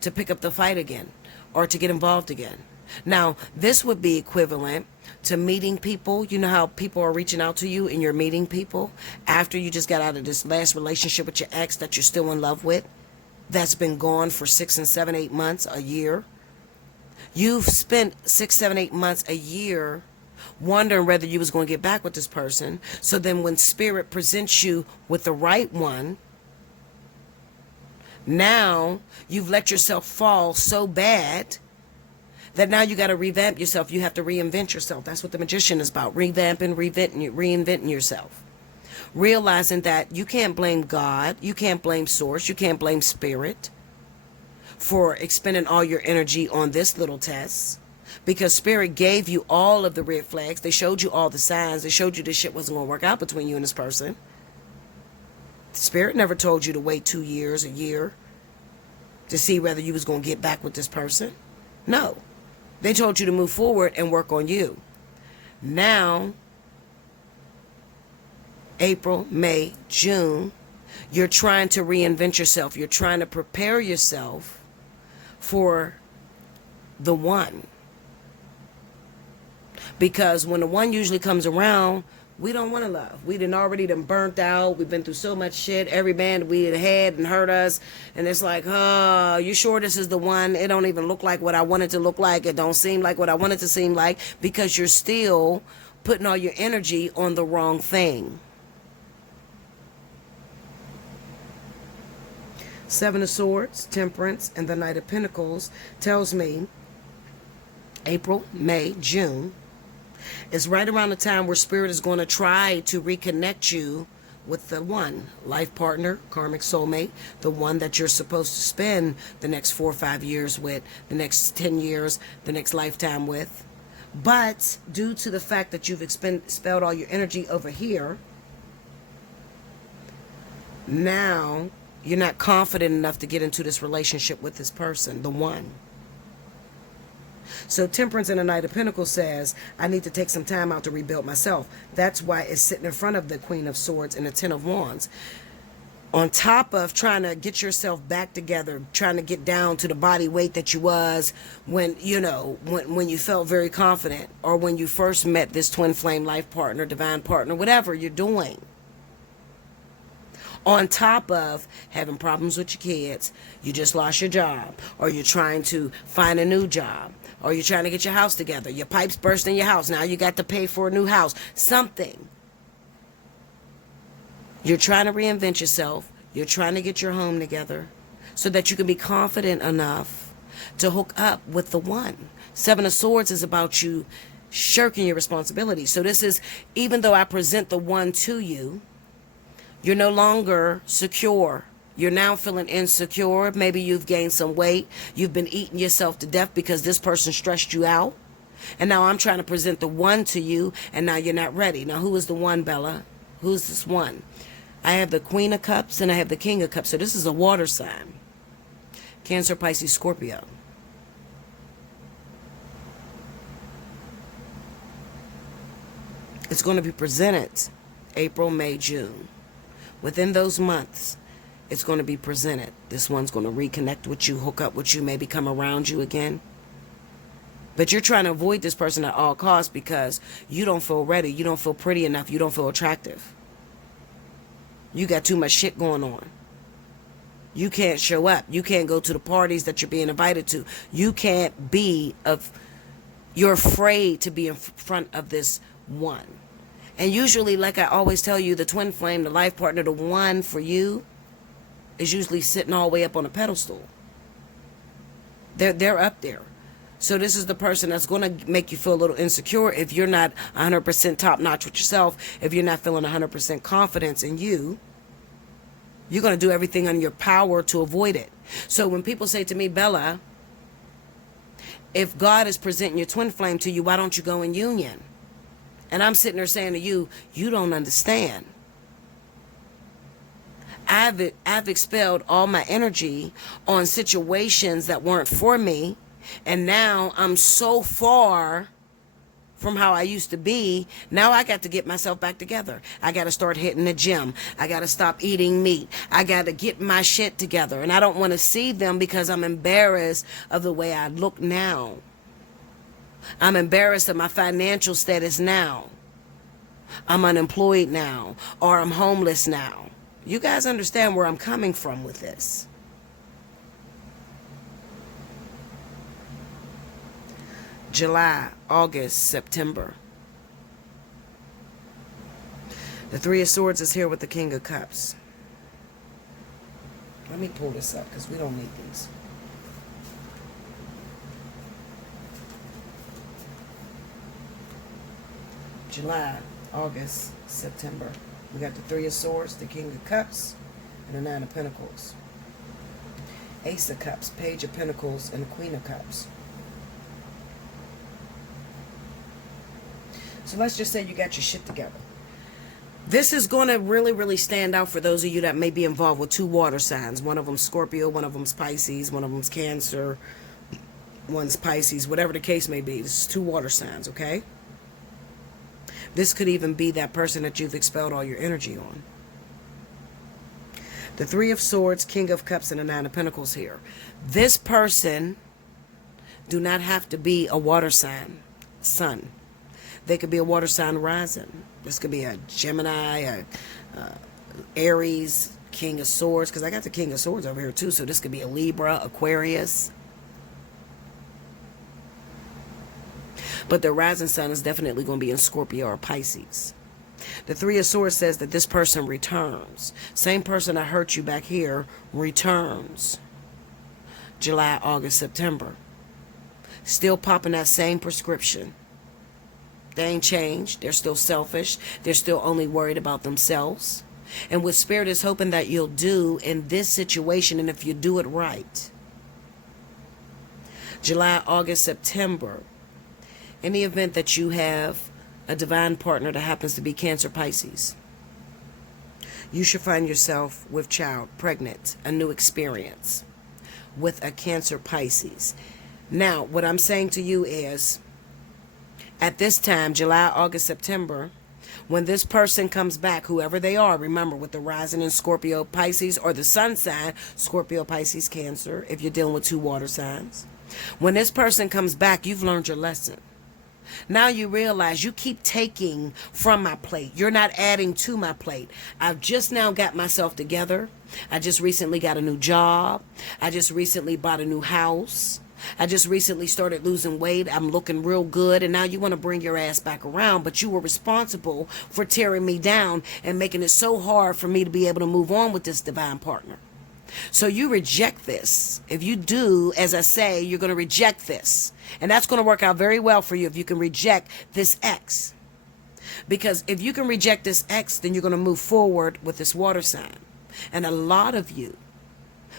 to pick up the fight again, or to get involved again. Now, this would be equivalent to meeting people. You know how people are reaching out to you and you're meeting people after you just got out of this last relationship with your ex that you're still in love with, that's been gone for 6 and 7, 8 months, a year. You've spent 6, 7, 8 months, a year wondering whether you was going to get back with this person. So then when Spirit presents you with the right one, now you've let yourself fall so bad that now you got to revamp yourself. You have to reinvent yourself. That's what the Magician is about. Revamping, reinventing yourself. Realizing that you can't blame God. You can't blame Source. You can't blame Spirit for expending all your energy on this little test. Because Spirit gave you all of the red flags. They showed you all the signs. They showed you this shit wasn't going to work out between you and this person. Spirit never told you to wait 2 years, a year, to see whether you was going to get back with this person. No. They told you to move forward and work on you. Now, April, May, June, you're trying to reinvent yourself. You're trying to prepare yourself for the one. Because when the one usually comes around, we don't want to love. We already burnt out. We've been through so much shit. Every man we had and hurt us. And it's like, oh, you sure this is the one? It don't even look like what I want it to look like. It don't seem like what I want it to seem like. Because you're still putting all your energy on the wrong thing. Seven of Swords, Temperance, and the Knight of Pentacles tells me April, May, June is right around the time where Spirit is going to try to reconnect you with the one, life partner, karmic soulmate, the one that you're supposed to spend the next 4 or 5 years with, the next 10 years, the next lifetime with. But due to the fact that you've expelled all your energy over here, now you're not confident enough to get into this relationship with this person, the one. So Temperance and the Knight of Pentacles says, I need to take some time out to rebuild myself. That's why it's sitting in front of the Queen of Swords and the Ten of Wands. On top of trying to get yourself back together, trying to get down to the body weight that you was when, you know, when you felt very confident, or when you first met this twin flame life partner, divine partner, whatever you're doing. On top of having problems with your kids, you just lost your job, or you're trying to find a new job, or you're trying to get your house together, your pipes burst in your house, now you got to pay for a new house, something. You're trying to reinvent yourself, you're trying to get your home together, so that you can be confident enough to hook up with the one. Seven of Swords is about you shirking your responsibility. So this is, even though I present the one to you, you're no longer secure. You're now feeling insecure. Maybe you've gained some weight. You've been eating yourself to death because this person stressed you out. And now I'm trying to present the one to you, and now you're not ready. Now, who is the one, Bella? Who's this one? I have the Queen of Cups and I have the King of Cups. So this is a water sign. Cancer, Pisces, Scorpio. It's going to be presented April, May, June. Within those months, it's going to be presented. This one's going to reconnect with you, hook up with you, maybe come around you again. But you're trying to avoid this person at all costs because you don't feel ready. You don't feel pretty enough. You don't feel attractive. You got too much shit going on. You can't show up. You can't go to the parties that you're being invited to. You can't be you're afraid to be in front of this one. And usually, like I always tell you, the twin flame, the life partner, the one for you is usually sitting all the way up on a pedestal. They're up there. So this is the person that's going to make you feel a little insecure if you're not 100% top notch with yourself, if you're not feeling 100% confidence in you. You're going to do everything in your power to avoid it. So when people say to me, Bella, if God is presenting your twin flame to you, why don't you go in union? And I'm sitting there saying to you, you don't understand. I've expelled all my energy on situations that weren't for me. And now I'm so far from how I used to be. Now I got to get myself back together. I got to start hitting the gym. I got to stop eating meat. I got to get my shit together. And I don't want to see them because I'm embarrassed of the way I look now. I'm embarrassed of my financial status now. I'm unemployed now, or I'm homeless now. You guys understand where I'm coming from with this. July, August, September. The Three of Swords is here with the King of Cups. Let me pull this up because we don't need these. July, August, September. We got the Three of Swords, the King of Cups, and the Nine of Pentacles. Ace of Cups, Page of Pentacles, and the Queen of Cups. So let's just say you got your shit together. This is going to really, really stand out for those of you that may be involved with two water signs. One of them Scorpio, one of them's Pisces, one of them's Cancer, one's Pisces, whatever the case may be. This is two water signs, okay? This could even be that person that you've expelled all your energy on. The Three of Swords, King of Cups, and the Nine of Pentacles here. This person do not have to be a water sign, sun. They could be a water sign rising. This could be a Gemini, a Aries, King of Swords, because I got the King of Swords over here too, so this could be a Libra, Aquarius. But the rising sun is definitely going to be in Scorpio or Pisces. The Three of Swords says that this person returns. Same person that hurt you back here returns. July, August, September. Still popping that same prescription. They ain't changed. They're still selfish. They're still only worried about themselves. And what Spirit is hoping that you'll do in this situation, and if you do it right. July, August, September. In the event that you have a divine partner that happens to be Cancer, Pisces, you should find yourself with child, pregnant, a new experience with a Cancer, Pisces. Now, what I'm saying to you is, at this time, July, August, September, when this person comes back, whoever they are, remember with the rising in Scorpio, Pisces, or the sun sign, Scorpio, Pisces, Cancer, if you're dealing with two water signs. When this person comes back, you've learned your lesson. Now you realize you keep taking from my plate. You're not adding to my plate. I've just now got myself together. I just recently got a new job. I just recently bought a new house. I just recently started losing weight. I'm looking real good. And now you want to bring your ass back around. But you were responsible for tearing me down and making it so hard for me to be able to move on with this divine partner. So you reject this. If you do, as I say, you're going to reject this. And that's going to work out very well for you if you can reject this ex. Because if you can reject this ex, then you're going to move forward with this water sign. And a lot of you,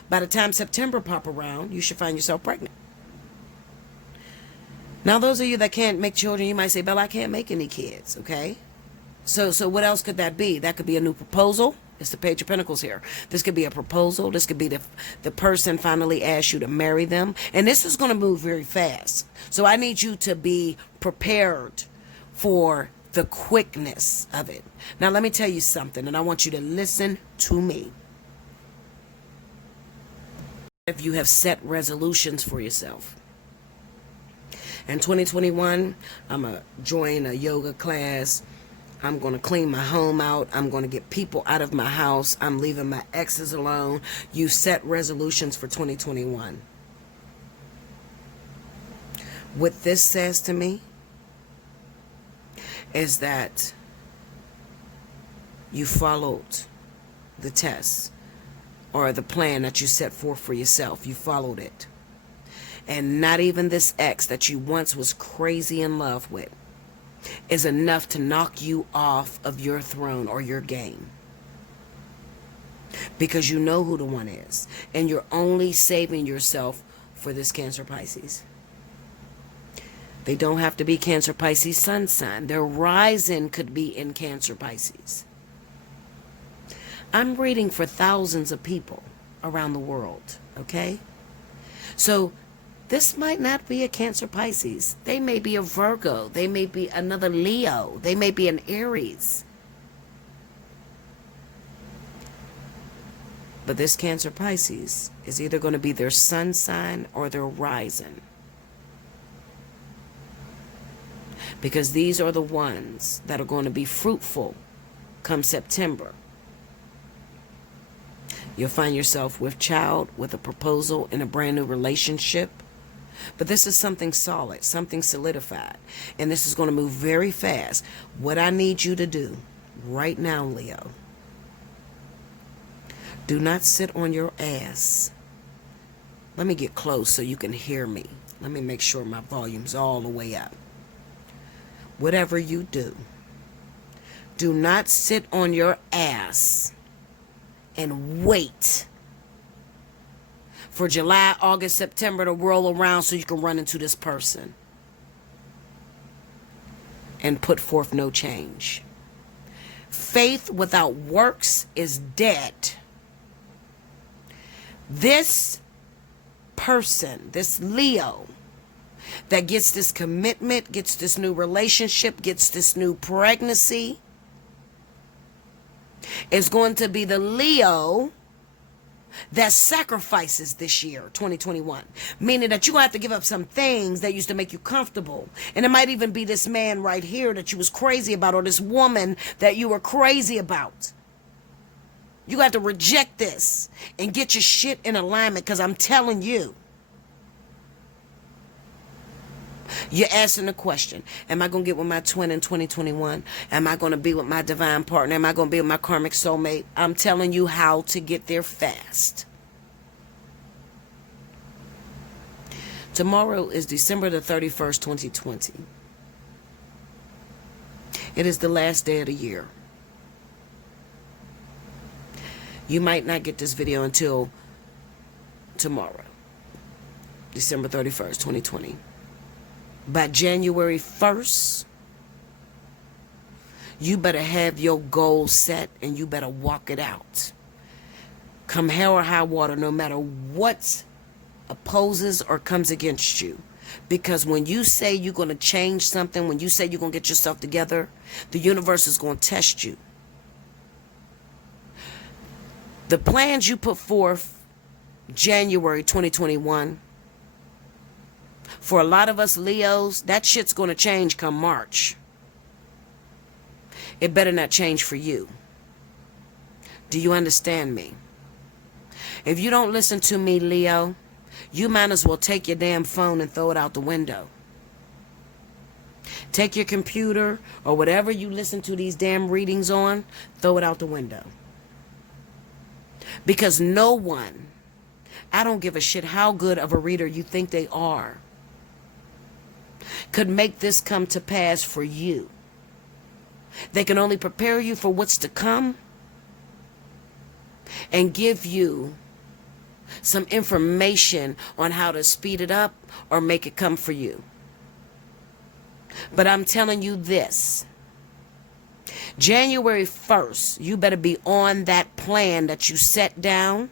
by the time September pop around, you should find yourself pregnant. Now, those of you that can't make children, you might say, Bella, I can't make any kids, okay? So what else could that be? That could be a new proposal. It's the Page of Pentacles here. This could be a proposal. This could be the person finally asks you to marry them. And this is going to move very fast. So I need you to be prepared for the quickness of it. Now, let me tell you something, and I want you to listen to me. If you have set resolutions for yourself, In 2021, I'm going to join a yoga class. I'm going to clean my home out. I'm going to get people out of my house. I'm leaving my exes alone. You set resolutions for 2021. What this says to me is that you followed the test or the plan that you set forth for yourself. You followed it. And not even this ex that you once was crazy in love with is enough to knock you off of your throne or your game. Because you know who the one is. And you're only saving yourself for this Cancer Pisces. They don't have to be Cancer Pisces sun sign. Their rising could be in Cancer Pisces. I'm reading for thousands of people around the world, okay? So this might not be a Cancer Pisces. They may be a Virgo. They may be another Leo. They may be an Aries. But this Cancer Pisces is either going to be their sun sign or their rising. Because these are the ones that are going to be fruitful come September. You'll find yourself with child, with a proposal, in a brand new relationship. But this is something solid, something solidified. And this is going to move very fast. What I need you to do right now, Leo, do not sit on your ass. Let me get close so you can hear me. Let me make sure my volume's all the way up. Whatever you do, do not sit on your ass and wait for July, August, September to roll around so you can run into this person and put forth no change. Faith without works is dead. This person, this Leo, that gets this commitment, gets this new relationship, gets this new pregnancy, is going to be the Leo that sacrifices this year, 2021. Meaning that you're going to have to give up some things that used to make you comfortable. And it might even be this man right here that you was crazy about, or this woman that you were crazy about. You have to reject this and get your shit in alignment, because I'm telling you, you're asking the question, am I going to get with my twin in 2021? Am I going to be with my divine partner? Am I going to be with my karmic soulmate? I'm telling you how to get there fast. Tomorrow is December the 31st, 2020. It is the last day of the year. You might not get this video until tomorrow, December 31st, 2020. By January 1st, you better have your goal set and you better walk it out. Come hell or high water, no matter what opposes or comes against you. Because when you say you're going to change something, when you say you're going to get yourself together, the universe is going to test you. The plans you put forth January 2021, for a lot of us Leos, that shit's going to change come March. It better not change for you. Do you understand me? If you don't listen to me, Leo, you might as well take your damn phone and throw it out the window. Take your computer or whatever you listen to these damn readings on, throw it out the window. Because no one, I don't give a shit how good of a reader you think they are, could make this come to pass for you. They can only prepare you for what's to come and give you some information on how to speed it up or make it come for you. But I'm telling you this, January 1st, you better be on that plan that you set down,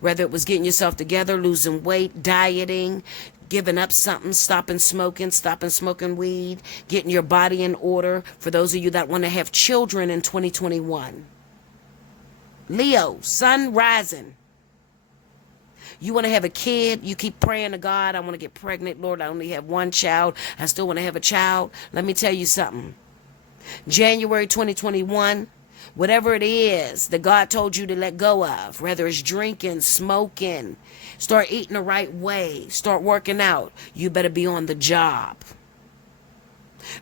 whether it was getting yourself together, losing weight, dieting, giving up something, stopping smoking weed, getting your body in order. For those of you that want to have children in 2021. Leo, sun rising. You want to have a kid, you keep praying to God, I want to get pregnant. Lord, I only have one child. I still want to have a child. Let me tell you something. January 2021, whatever it is that God told you to let go of, whether it's drinking, smoking, start eating the right way, start working out, you better be on the job.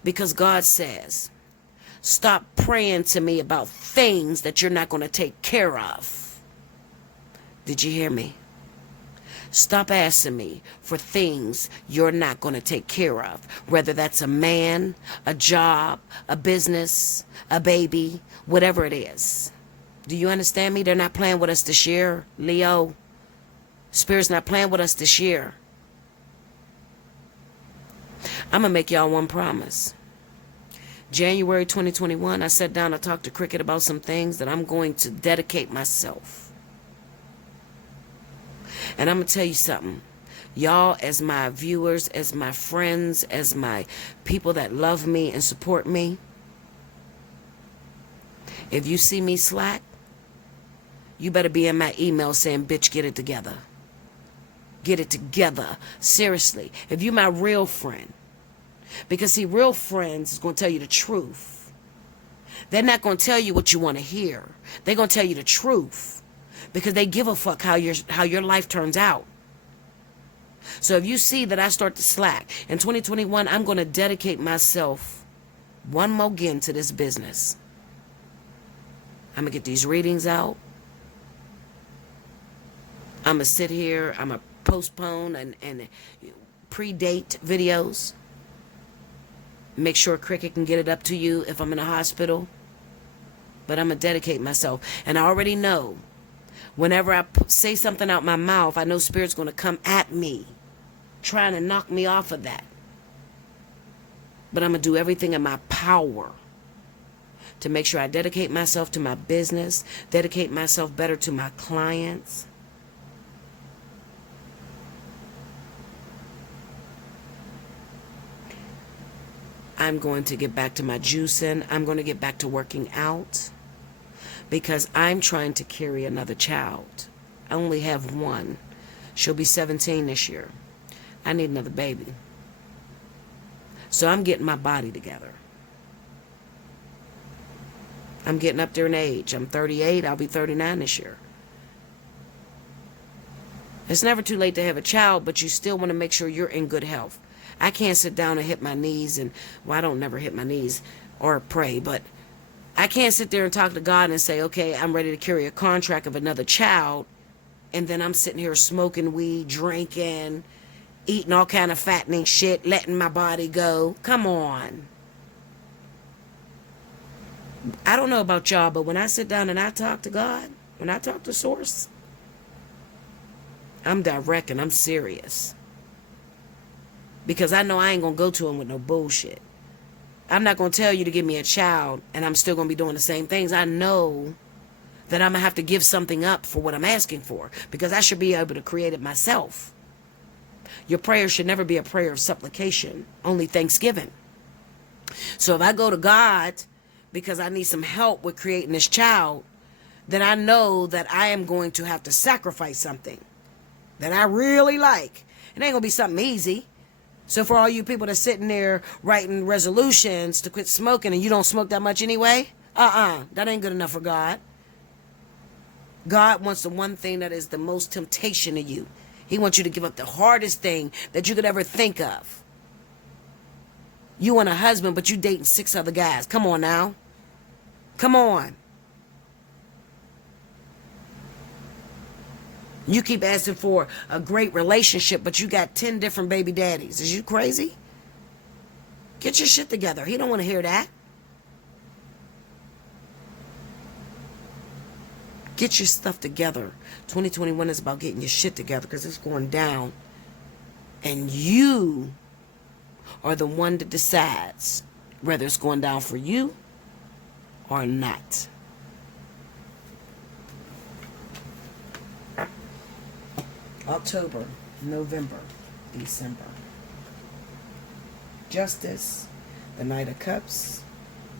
Because God says, stop praying to me about things that you're not going to take care of. Did you hear me? Stop asking me for things you're not going to take care of. Whether that's a man, a job, a business, a baby, whatever it is. Do you understand me? They're not playing with us this year, Leo. Spirit's not playing with us this year. I'm going to make y'all one promise. January 2021, I sat down, I talked to Cricket about some things that I'm going to dedicate myself. And I'm going to tell you something. Y'all, as my viewers, as my friends, as my people that love me and support me, if you see me slack, you better be in my email saying, bitch, get it together. Get it together. Seriously. If you're my real friend. Because see, real friends is going to tell you the truth. They're not going to tell you what you want to hear. They're going to tell you the truth. Because they give a fuck how your life turns out. So if you see that I start to slack, in 2021, I'm going to dedicate myself one more again to this business. I'm going to get these readings out. I'm going to sit here. I'm going to postpone and pre-date videos. Make sure Cricket can get it up to you if I'm in a hospital. But I'm going to dedicate myself. And I already know, whenever I say something out my mouth, I know Spirit's going to come at me, trying to knock me off of that. But I'm going to do everything in my power to make sure I dedicate myself to my business, dedicate myself better to my clients. I'm going to get back to my juicing. I'm going to get back to working out because I'm trying to carry another child. I only have one. She'll be 17 this year. I need another baby. So I'm getting my body together. I'm getting up there in age. I'm 38. I'll be 39 this year. It's never too late to have a child, but you still want to make sure you're in good health. I can't sit down and hit my knees and, well, I don't never hit my knees or pray, but I can't sit there and talk to God and say, okay, I'm ready to carry a contract of another child, and then I'm sitting here smoking weed, drinking, eating all kind of fattening shit, letting my body go. Come on. I don't know about y'all, but when I sit down and I talk to God, when I talk to Source, I'm direct and I'm serious. Because I know I ain't going to go to him with no bullshit. I'm not going to tell you to give me a child and I'm still going to be doing the same things. I know that I'm going to have to give something up for what I'm asking for. Because I should be able to create it myself. Your prayer should never be a prayer of supplication. Only thanksgiving. So if I go to God because I need some help with creating this child, then I know that I am going to have to sacrifice something that I really like. It ain't going to be something easy. So for all you people that's sitting there writing resolutions to quit smoking and you don't smoke that much anyway, that ain't good enough for God. God wants the one thing that is the most temptation to you. He wants you to give up the hardest thing that you could ever think of. You want a husband, but you dating 6 other guys. Come on now. Come on. You keep asking for a great relationship, but you got 10 different baby daddies. Is you crazy? Get your shit together. He don't want to hear that. Get your stuff together. 2021 is about getting your shit together because it's going down. And you are the one that decides whether it's going down for you or not. October, November, December. Justice, the Knight of Cups,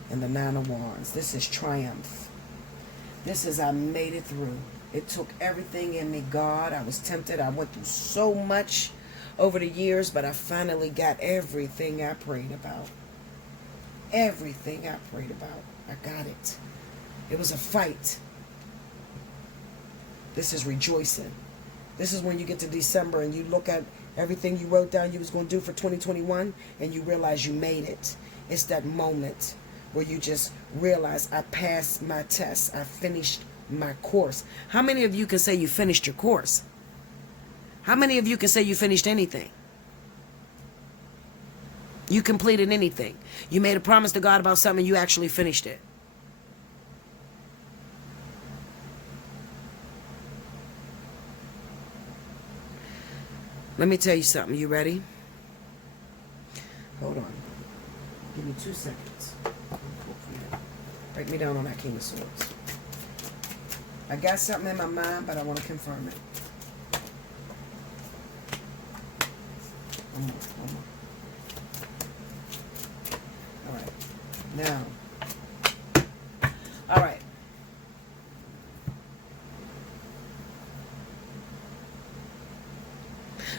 and the Nine of Wands. This is triumph. This is I made it through. It took everything in me, God. I was tempted. I went through so much over the years, but I finally got everything I prayed about. Everything I prayed about. I got it. It was a fight. This is rejoicing. This is when you get to December and you look at everything you wrote down you was going to do for 2021 and you realize you made it. It's that moment where you just realize I passed my test. I finished my course. How many of you can say you finished your course? How many of you can say you finished anything? You completed anything. You made a promise to God about something, you actually finished it. Let me tell you something. You ready? Hold on. Give me 2 seconds. Break me down on that King of Swords. I got something in my mind, but I want to confirm it. One more. All right. Now. All right.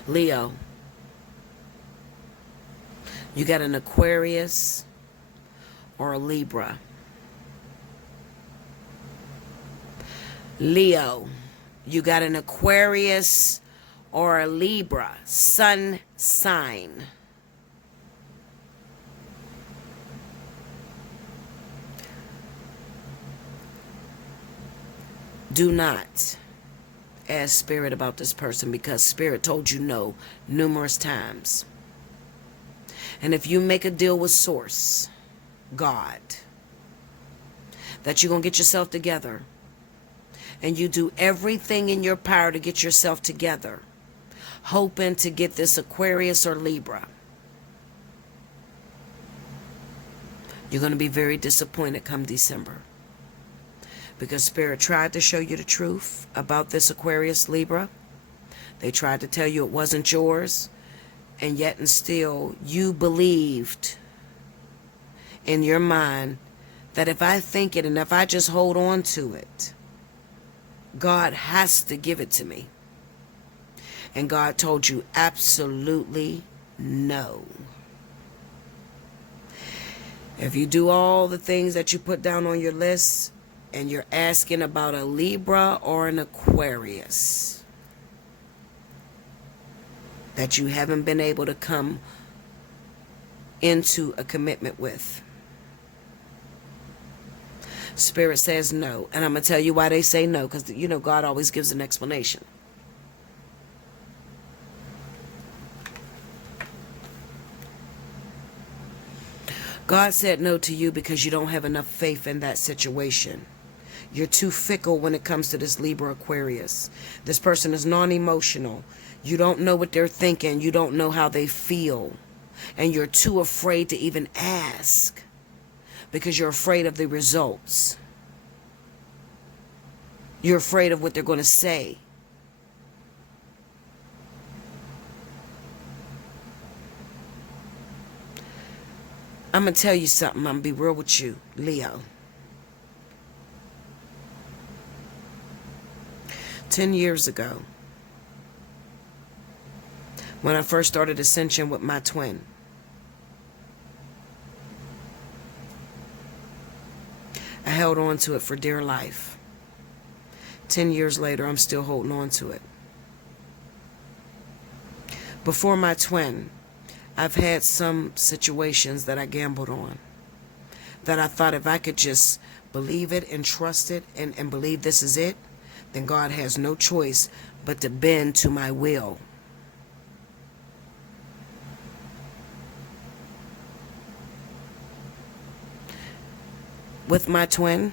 Leo. You got an Aquarius or a Libra. Leo, you got an Aquarius or a Libra, sun sign. Do not ask Spirit about this person because Spirit told you no numerous times. And if you make a deal with Source, God, that you're going to get yourself together, and you do everything in your power to get yourself together, hoping to get this Aquarius or Libra, you're going to be very disappointed come December. Because Spirit tried to show you the truth about this Aquarius Libra. They tried to tell you it wasn't yours. And yet and still you believed in your mind that if I think it and if I just hold on to it, God has to give it to me. And God told you absolutely no. If you do all the things that you put down on your list and you're asking about a Libra or an Aquarius that you haven't been able to come into a commitment with, Spirit says no. And I'm going to tell you why they say no, because, you know, God always gives an explanation. God said no to you because you don't have enough faith in that situation. You're too fickle when it comes to this Libra Aquarius. This person is non-emotional. You don't know what they're thinking. You don't know how they feel. And you're too afraid to even ask because you're afraid of the results. You're afraid of what they're going to say. I'm going to tell you something. I'm going to be real with you, Leo. 10 years ago, when I first started Ascension with my twin, I held on to it for dear life. 10 years later, I'm still holding on to it. Before my twin, I've had some situations that I gambled on, that I thought if I could just believe it and trust it and believe this is it, then God has no choice but to bend to my will. With my twin,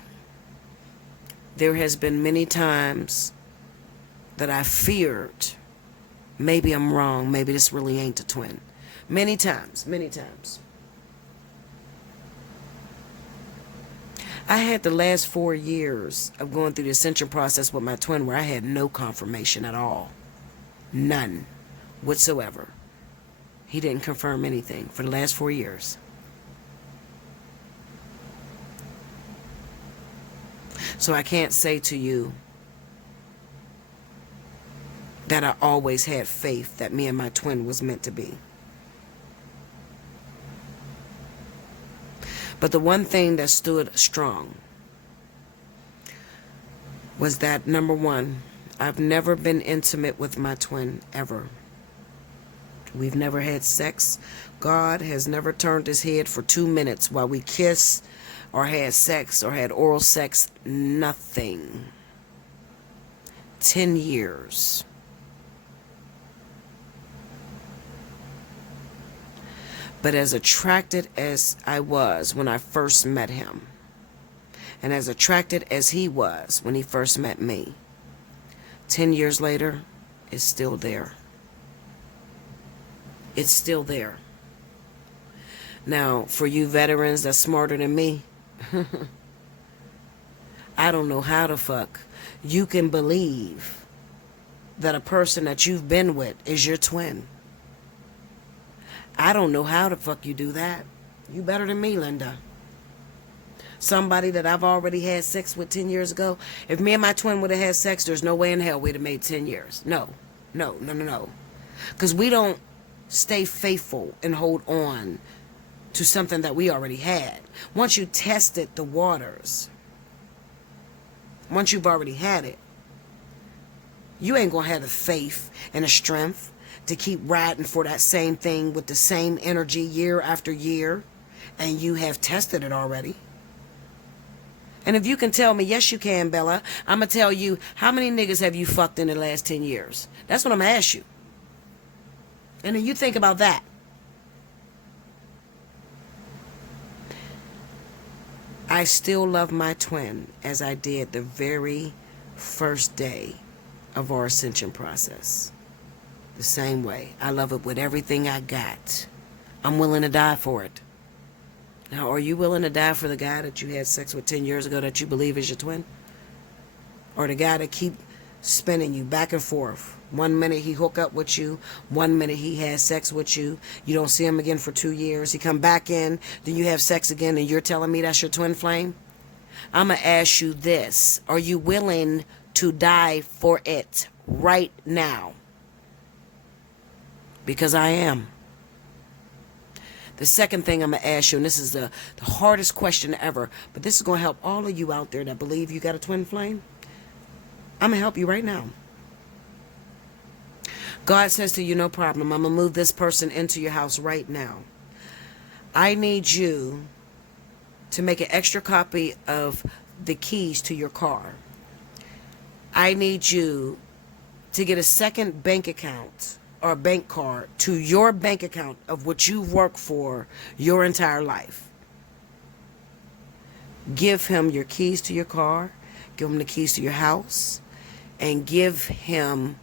there has been many times that I feared, maybe I'm wrong, maybe this really ain't a twin. Many times. I had the last 4 years of going through the ascension process with my twin where I had no confirmation at all. None whatsoever. He didn't confirm anything for the last 4 years. So I can't say to you that I always had faith that me and my twin was meant to be. But the one thing that stood strong was that, number one, I've never been intimate with my twin, ever. We've never had sex. God has never turned his head for 2 minutes while we kiss or had sex or had oral sex. Nothing. 10 years. But as attracted as I was when I first met him, and as attracted as he was when he first met me, 10 years later, it's still there. It's still there. Now, for you veterans that's smarter than me, I don't know how to fuck. You can believe that a person that you've been with is your twin. I don't know how the fuck you do that. You better than me, Linda. Somebody that I've already had sex with 10 years ago. If me and my twin would have had sex, there's no way in hell we'd have made 10 years. No. Because we don't stay faithful and hold on to something that we already had. Once you tested the waters, once you've already had it, you ain't going to have the faith and the strength to keep riding for that same thing with the same energy year after year, and you have tested it already. And if you can tell me, yes you can, Bella, I'm going to tell you, how many niggas have you fucked in the last 10 years? That's what I'm going to ask you. And then you think about that. I still love my twin as I did the very first day of our ascension process. The same way. I love it with everything I got. I'm willing to die for it. Now, are you willing to die for the guy that you had sex with 10 years ago that you believe is your twin? Or the guy that keep spinning you back and forth? 1 minute he hook up with you, 1 minute he has sex with you. You don't see him again for 2 years. He come back in, then you have sex again, and you're telling me that's your twin flame? I'm going to ask you this. Are you willing to die for it right now? Because I am. The second thing I'm going to ask you, and this is the hardest question ever, but this is going to help all of you out there that believe you got a twin flame. I'm going to help you right now. God says to you, no problem. I'm going to move this person into your house right now. I need you to make an extra copy of the keys to your car. I need you to get a second bank account or bank card to your bank account of what you've worked for your entire life. Give him your keys to your car, give him the keys to your house, and give him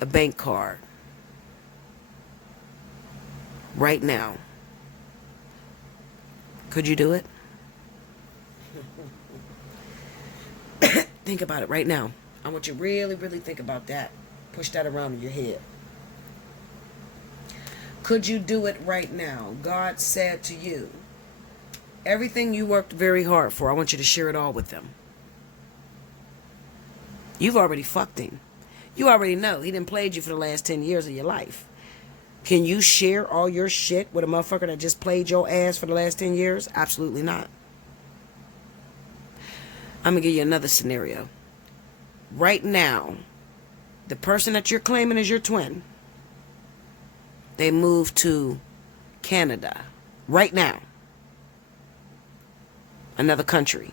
a bank card right now. Could you do it? Think about it right now. I want you to really, really think about that. Push that around in your head. Could you do it right now? God said to you, everything you worked very hard for, I want you to share it all with them. You've already fucked him. You already know he done played you for the last 10 years of your life. Can you share all your shit with a motherfucker that just played your ass for the last 10 years? Absolutely not. I'm going to give you another scenario. Right now, the person that you're claiming is your twin, they moved to Canada. Right now. Another country.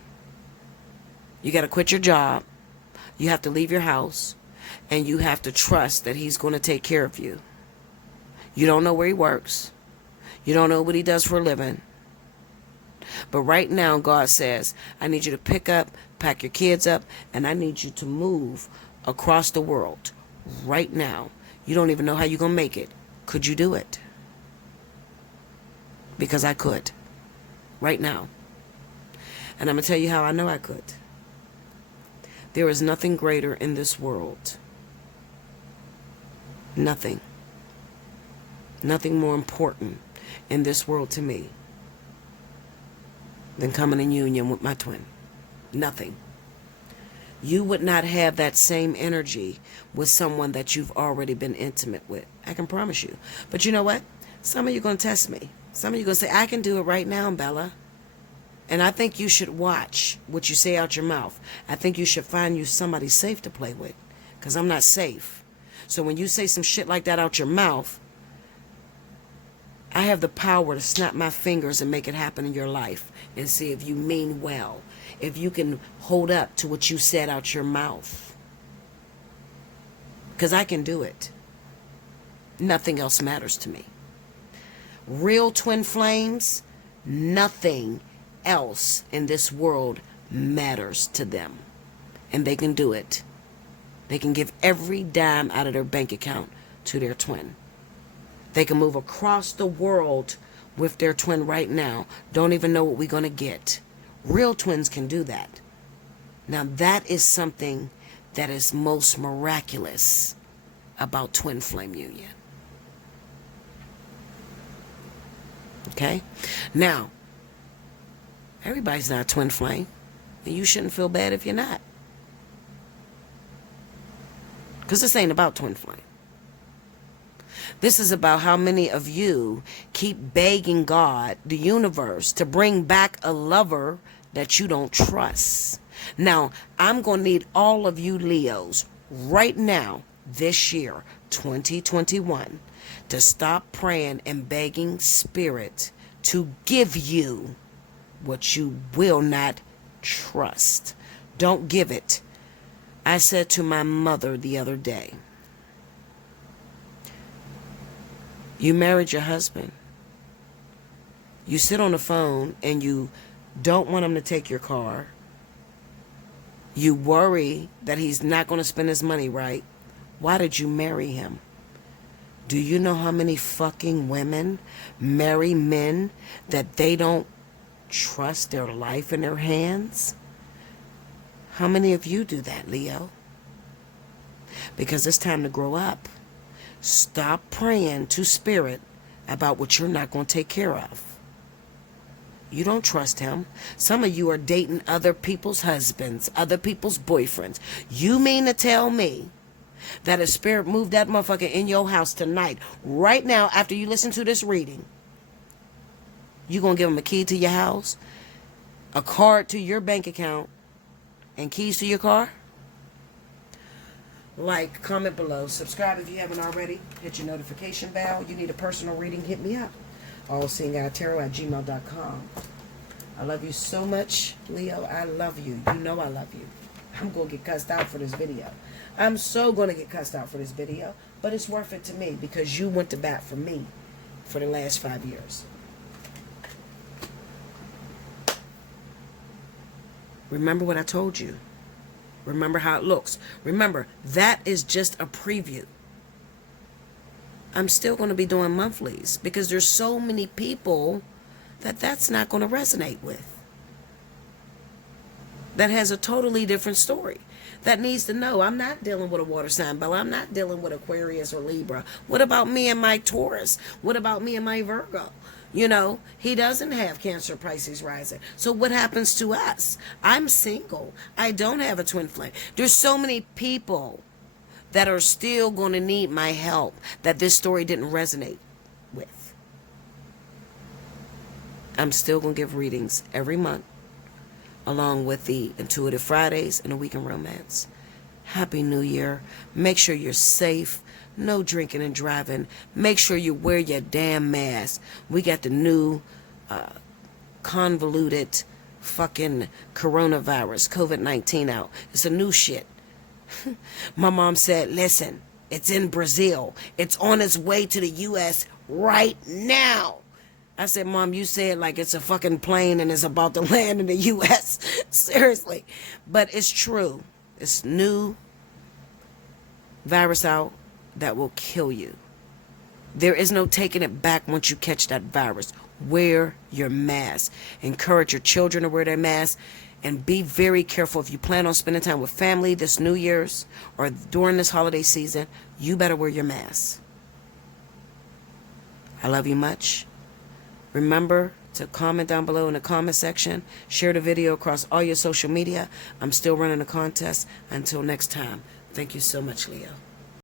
You got to quit your job. You have to leave your house. And you have to trust that he's going to take care of you. You don't know where he works. You don't know what he does for a living. But right now, God says, I need you to pick up, pack your kids up, and I need you to move across the world right now. You don't even know how you're going to make it. Could you do it? Because I could. Right now. And I'm going to tell you how I know I could. There is nothing greater in this world. Nothing. Nothing more important in this world to me than coming in union with my twin. Nothing. You would not have that same energy with someone that you've already been intimate with. I can promise you. But you know what? Some of you are going to test me. Some of you are going to say, I can do it right now, Bella. And I think you should watch what you say out your mouth. I think you should find you somebody safe to play with. Because I'm not safe. So when you say some shit like that out your mouth, I have the power to snap my fingers and make it happen in your life. And see if you mean well. If you can hold up to what you said out your mouth. Because I can do it. Nothing else matters to me. Real twin flames, nothing else in this world matters to them. And they can do it. They can give every dime out of their bank account to their twin. They can move across the world with their twin right now. Don't even know what we're going to get. Real twins can do that. Now that is something that is most miraculous about twin flame union. Okay? Now, everybody's not a twin flame. And you shouldn't feel bad if you're not. Because this ain't about twin flame. This is about how many of you keep begging God, the universe, to bring back a lover that you don't trust. Now, I'm going to need all of you Leos right now, this year, 2021, to stop praying and begging Spirit to give you what you will not trust. Don't give it. I said to my mother the other day, you married your husband. You sit on the phone and you don't want him to take your car. You worry that he's not going to spend his money right. Why did you marry him? Do you know how many fucking women marry men that they don't trust their life in their hands? How many of you do that, Leo? Because it's time to grow up. Stop praying to Spirit about what you're not going to take care of. You don't trust him. Some of you are dating other people's husbands, other people's boyfriends. You mean to tell me that a spirit moved that motherfucker in your house tonight, right now, after you listen to this reading? You going to give him a key to your house, a card to your bank account, and keys to your car? Like, comment below, subscribe if you haven't already, hit your notification bell. You need a personal reading, hit me up. Allseeingeyetarot@gmail.com. I love you so much, Leo. I love you. You know I love you. I'm going to get cussed out for this video. I'm so going to get cussed out for this video, but it's worth it to me because you went to bat for me for the last 5 years. Remember what I told you. Remember how it looks. Remember, that is just a preview. I'm still going to be doing monthlies because there's so many people that that's not going to resonate with. That has a totally different story. That needs to know I'm not dealing with a water sign, Bella. I'm not dealing with Aquarius or Libra. What about me and my Taurus? What about me and my Virgo? You know, he doesn't have Cancer, Pisces rising. So what happens to us? I'm single. I don't have a twin flame. There's so many people that are still going to need my help that this story didn't resonate with. I'm still going to give readings every month, along with the Intuitive Fridays and the Week in Romance. Happy New Year. Make sure you're safe. No drinking and driving. Make sure you wear your damn mask. We got the new convoluted fucking coronavirus, COVID-19 out. It's a new shit. My mom said, listen, it's in Brazil. It's on its way to the U.S. right now. I said, Mom, you said like it's a fucking plane and it's about to land in the U.S. Seriously. But it's true. It's new virus out that will kill you. There is no taking it back once you catch that virus. Wear your mask. Encourage your children to wear their masks. And be very careful if you plan on spending time with family this New Year's or during this holiday season. You better wear your mask. I love you much. Remember to comment down below in the comment section. Share the video across all your social media. I'm still running a contest. Until next time, thank you so much, Leo.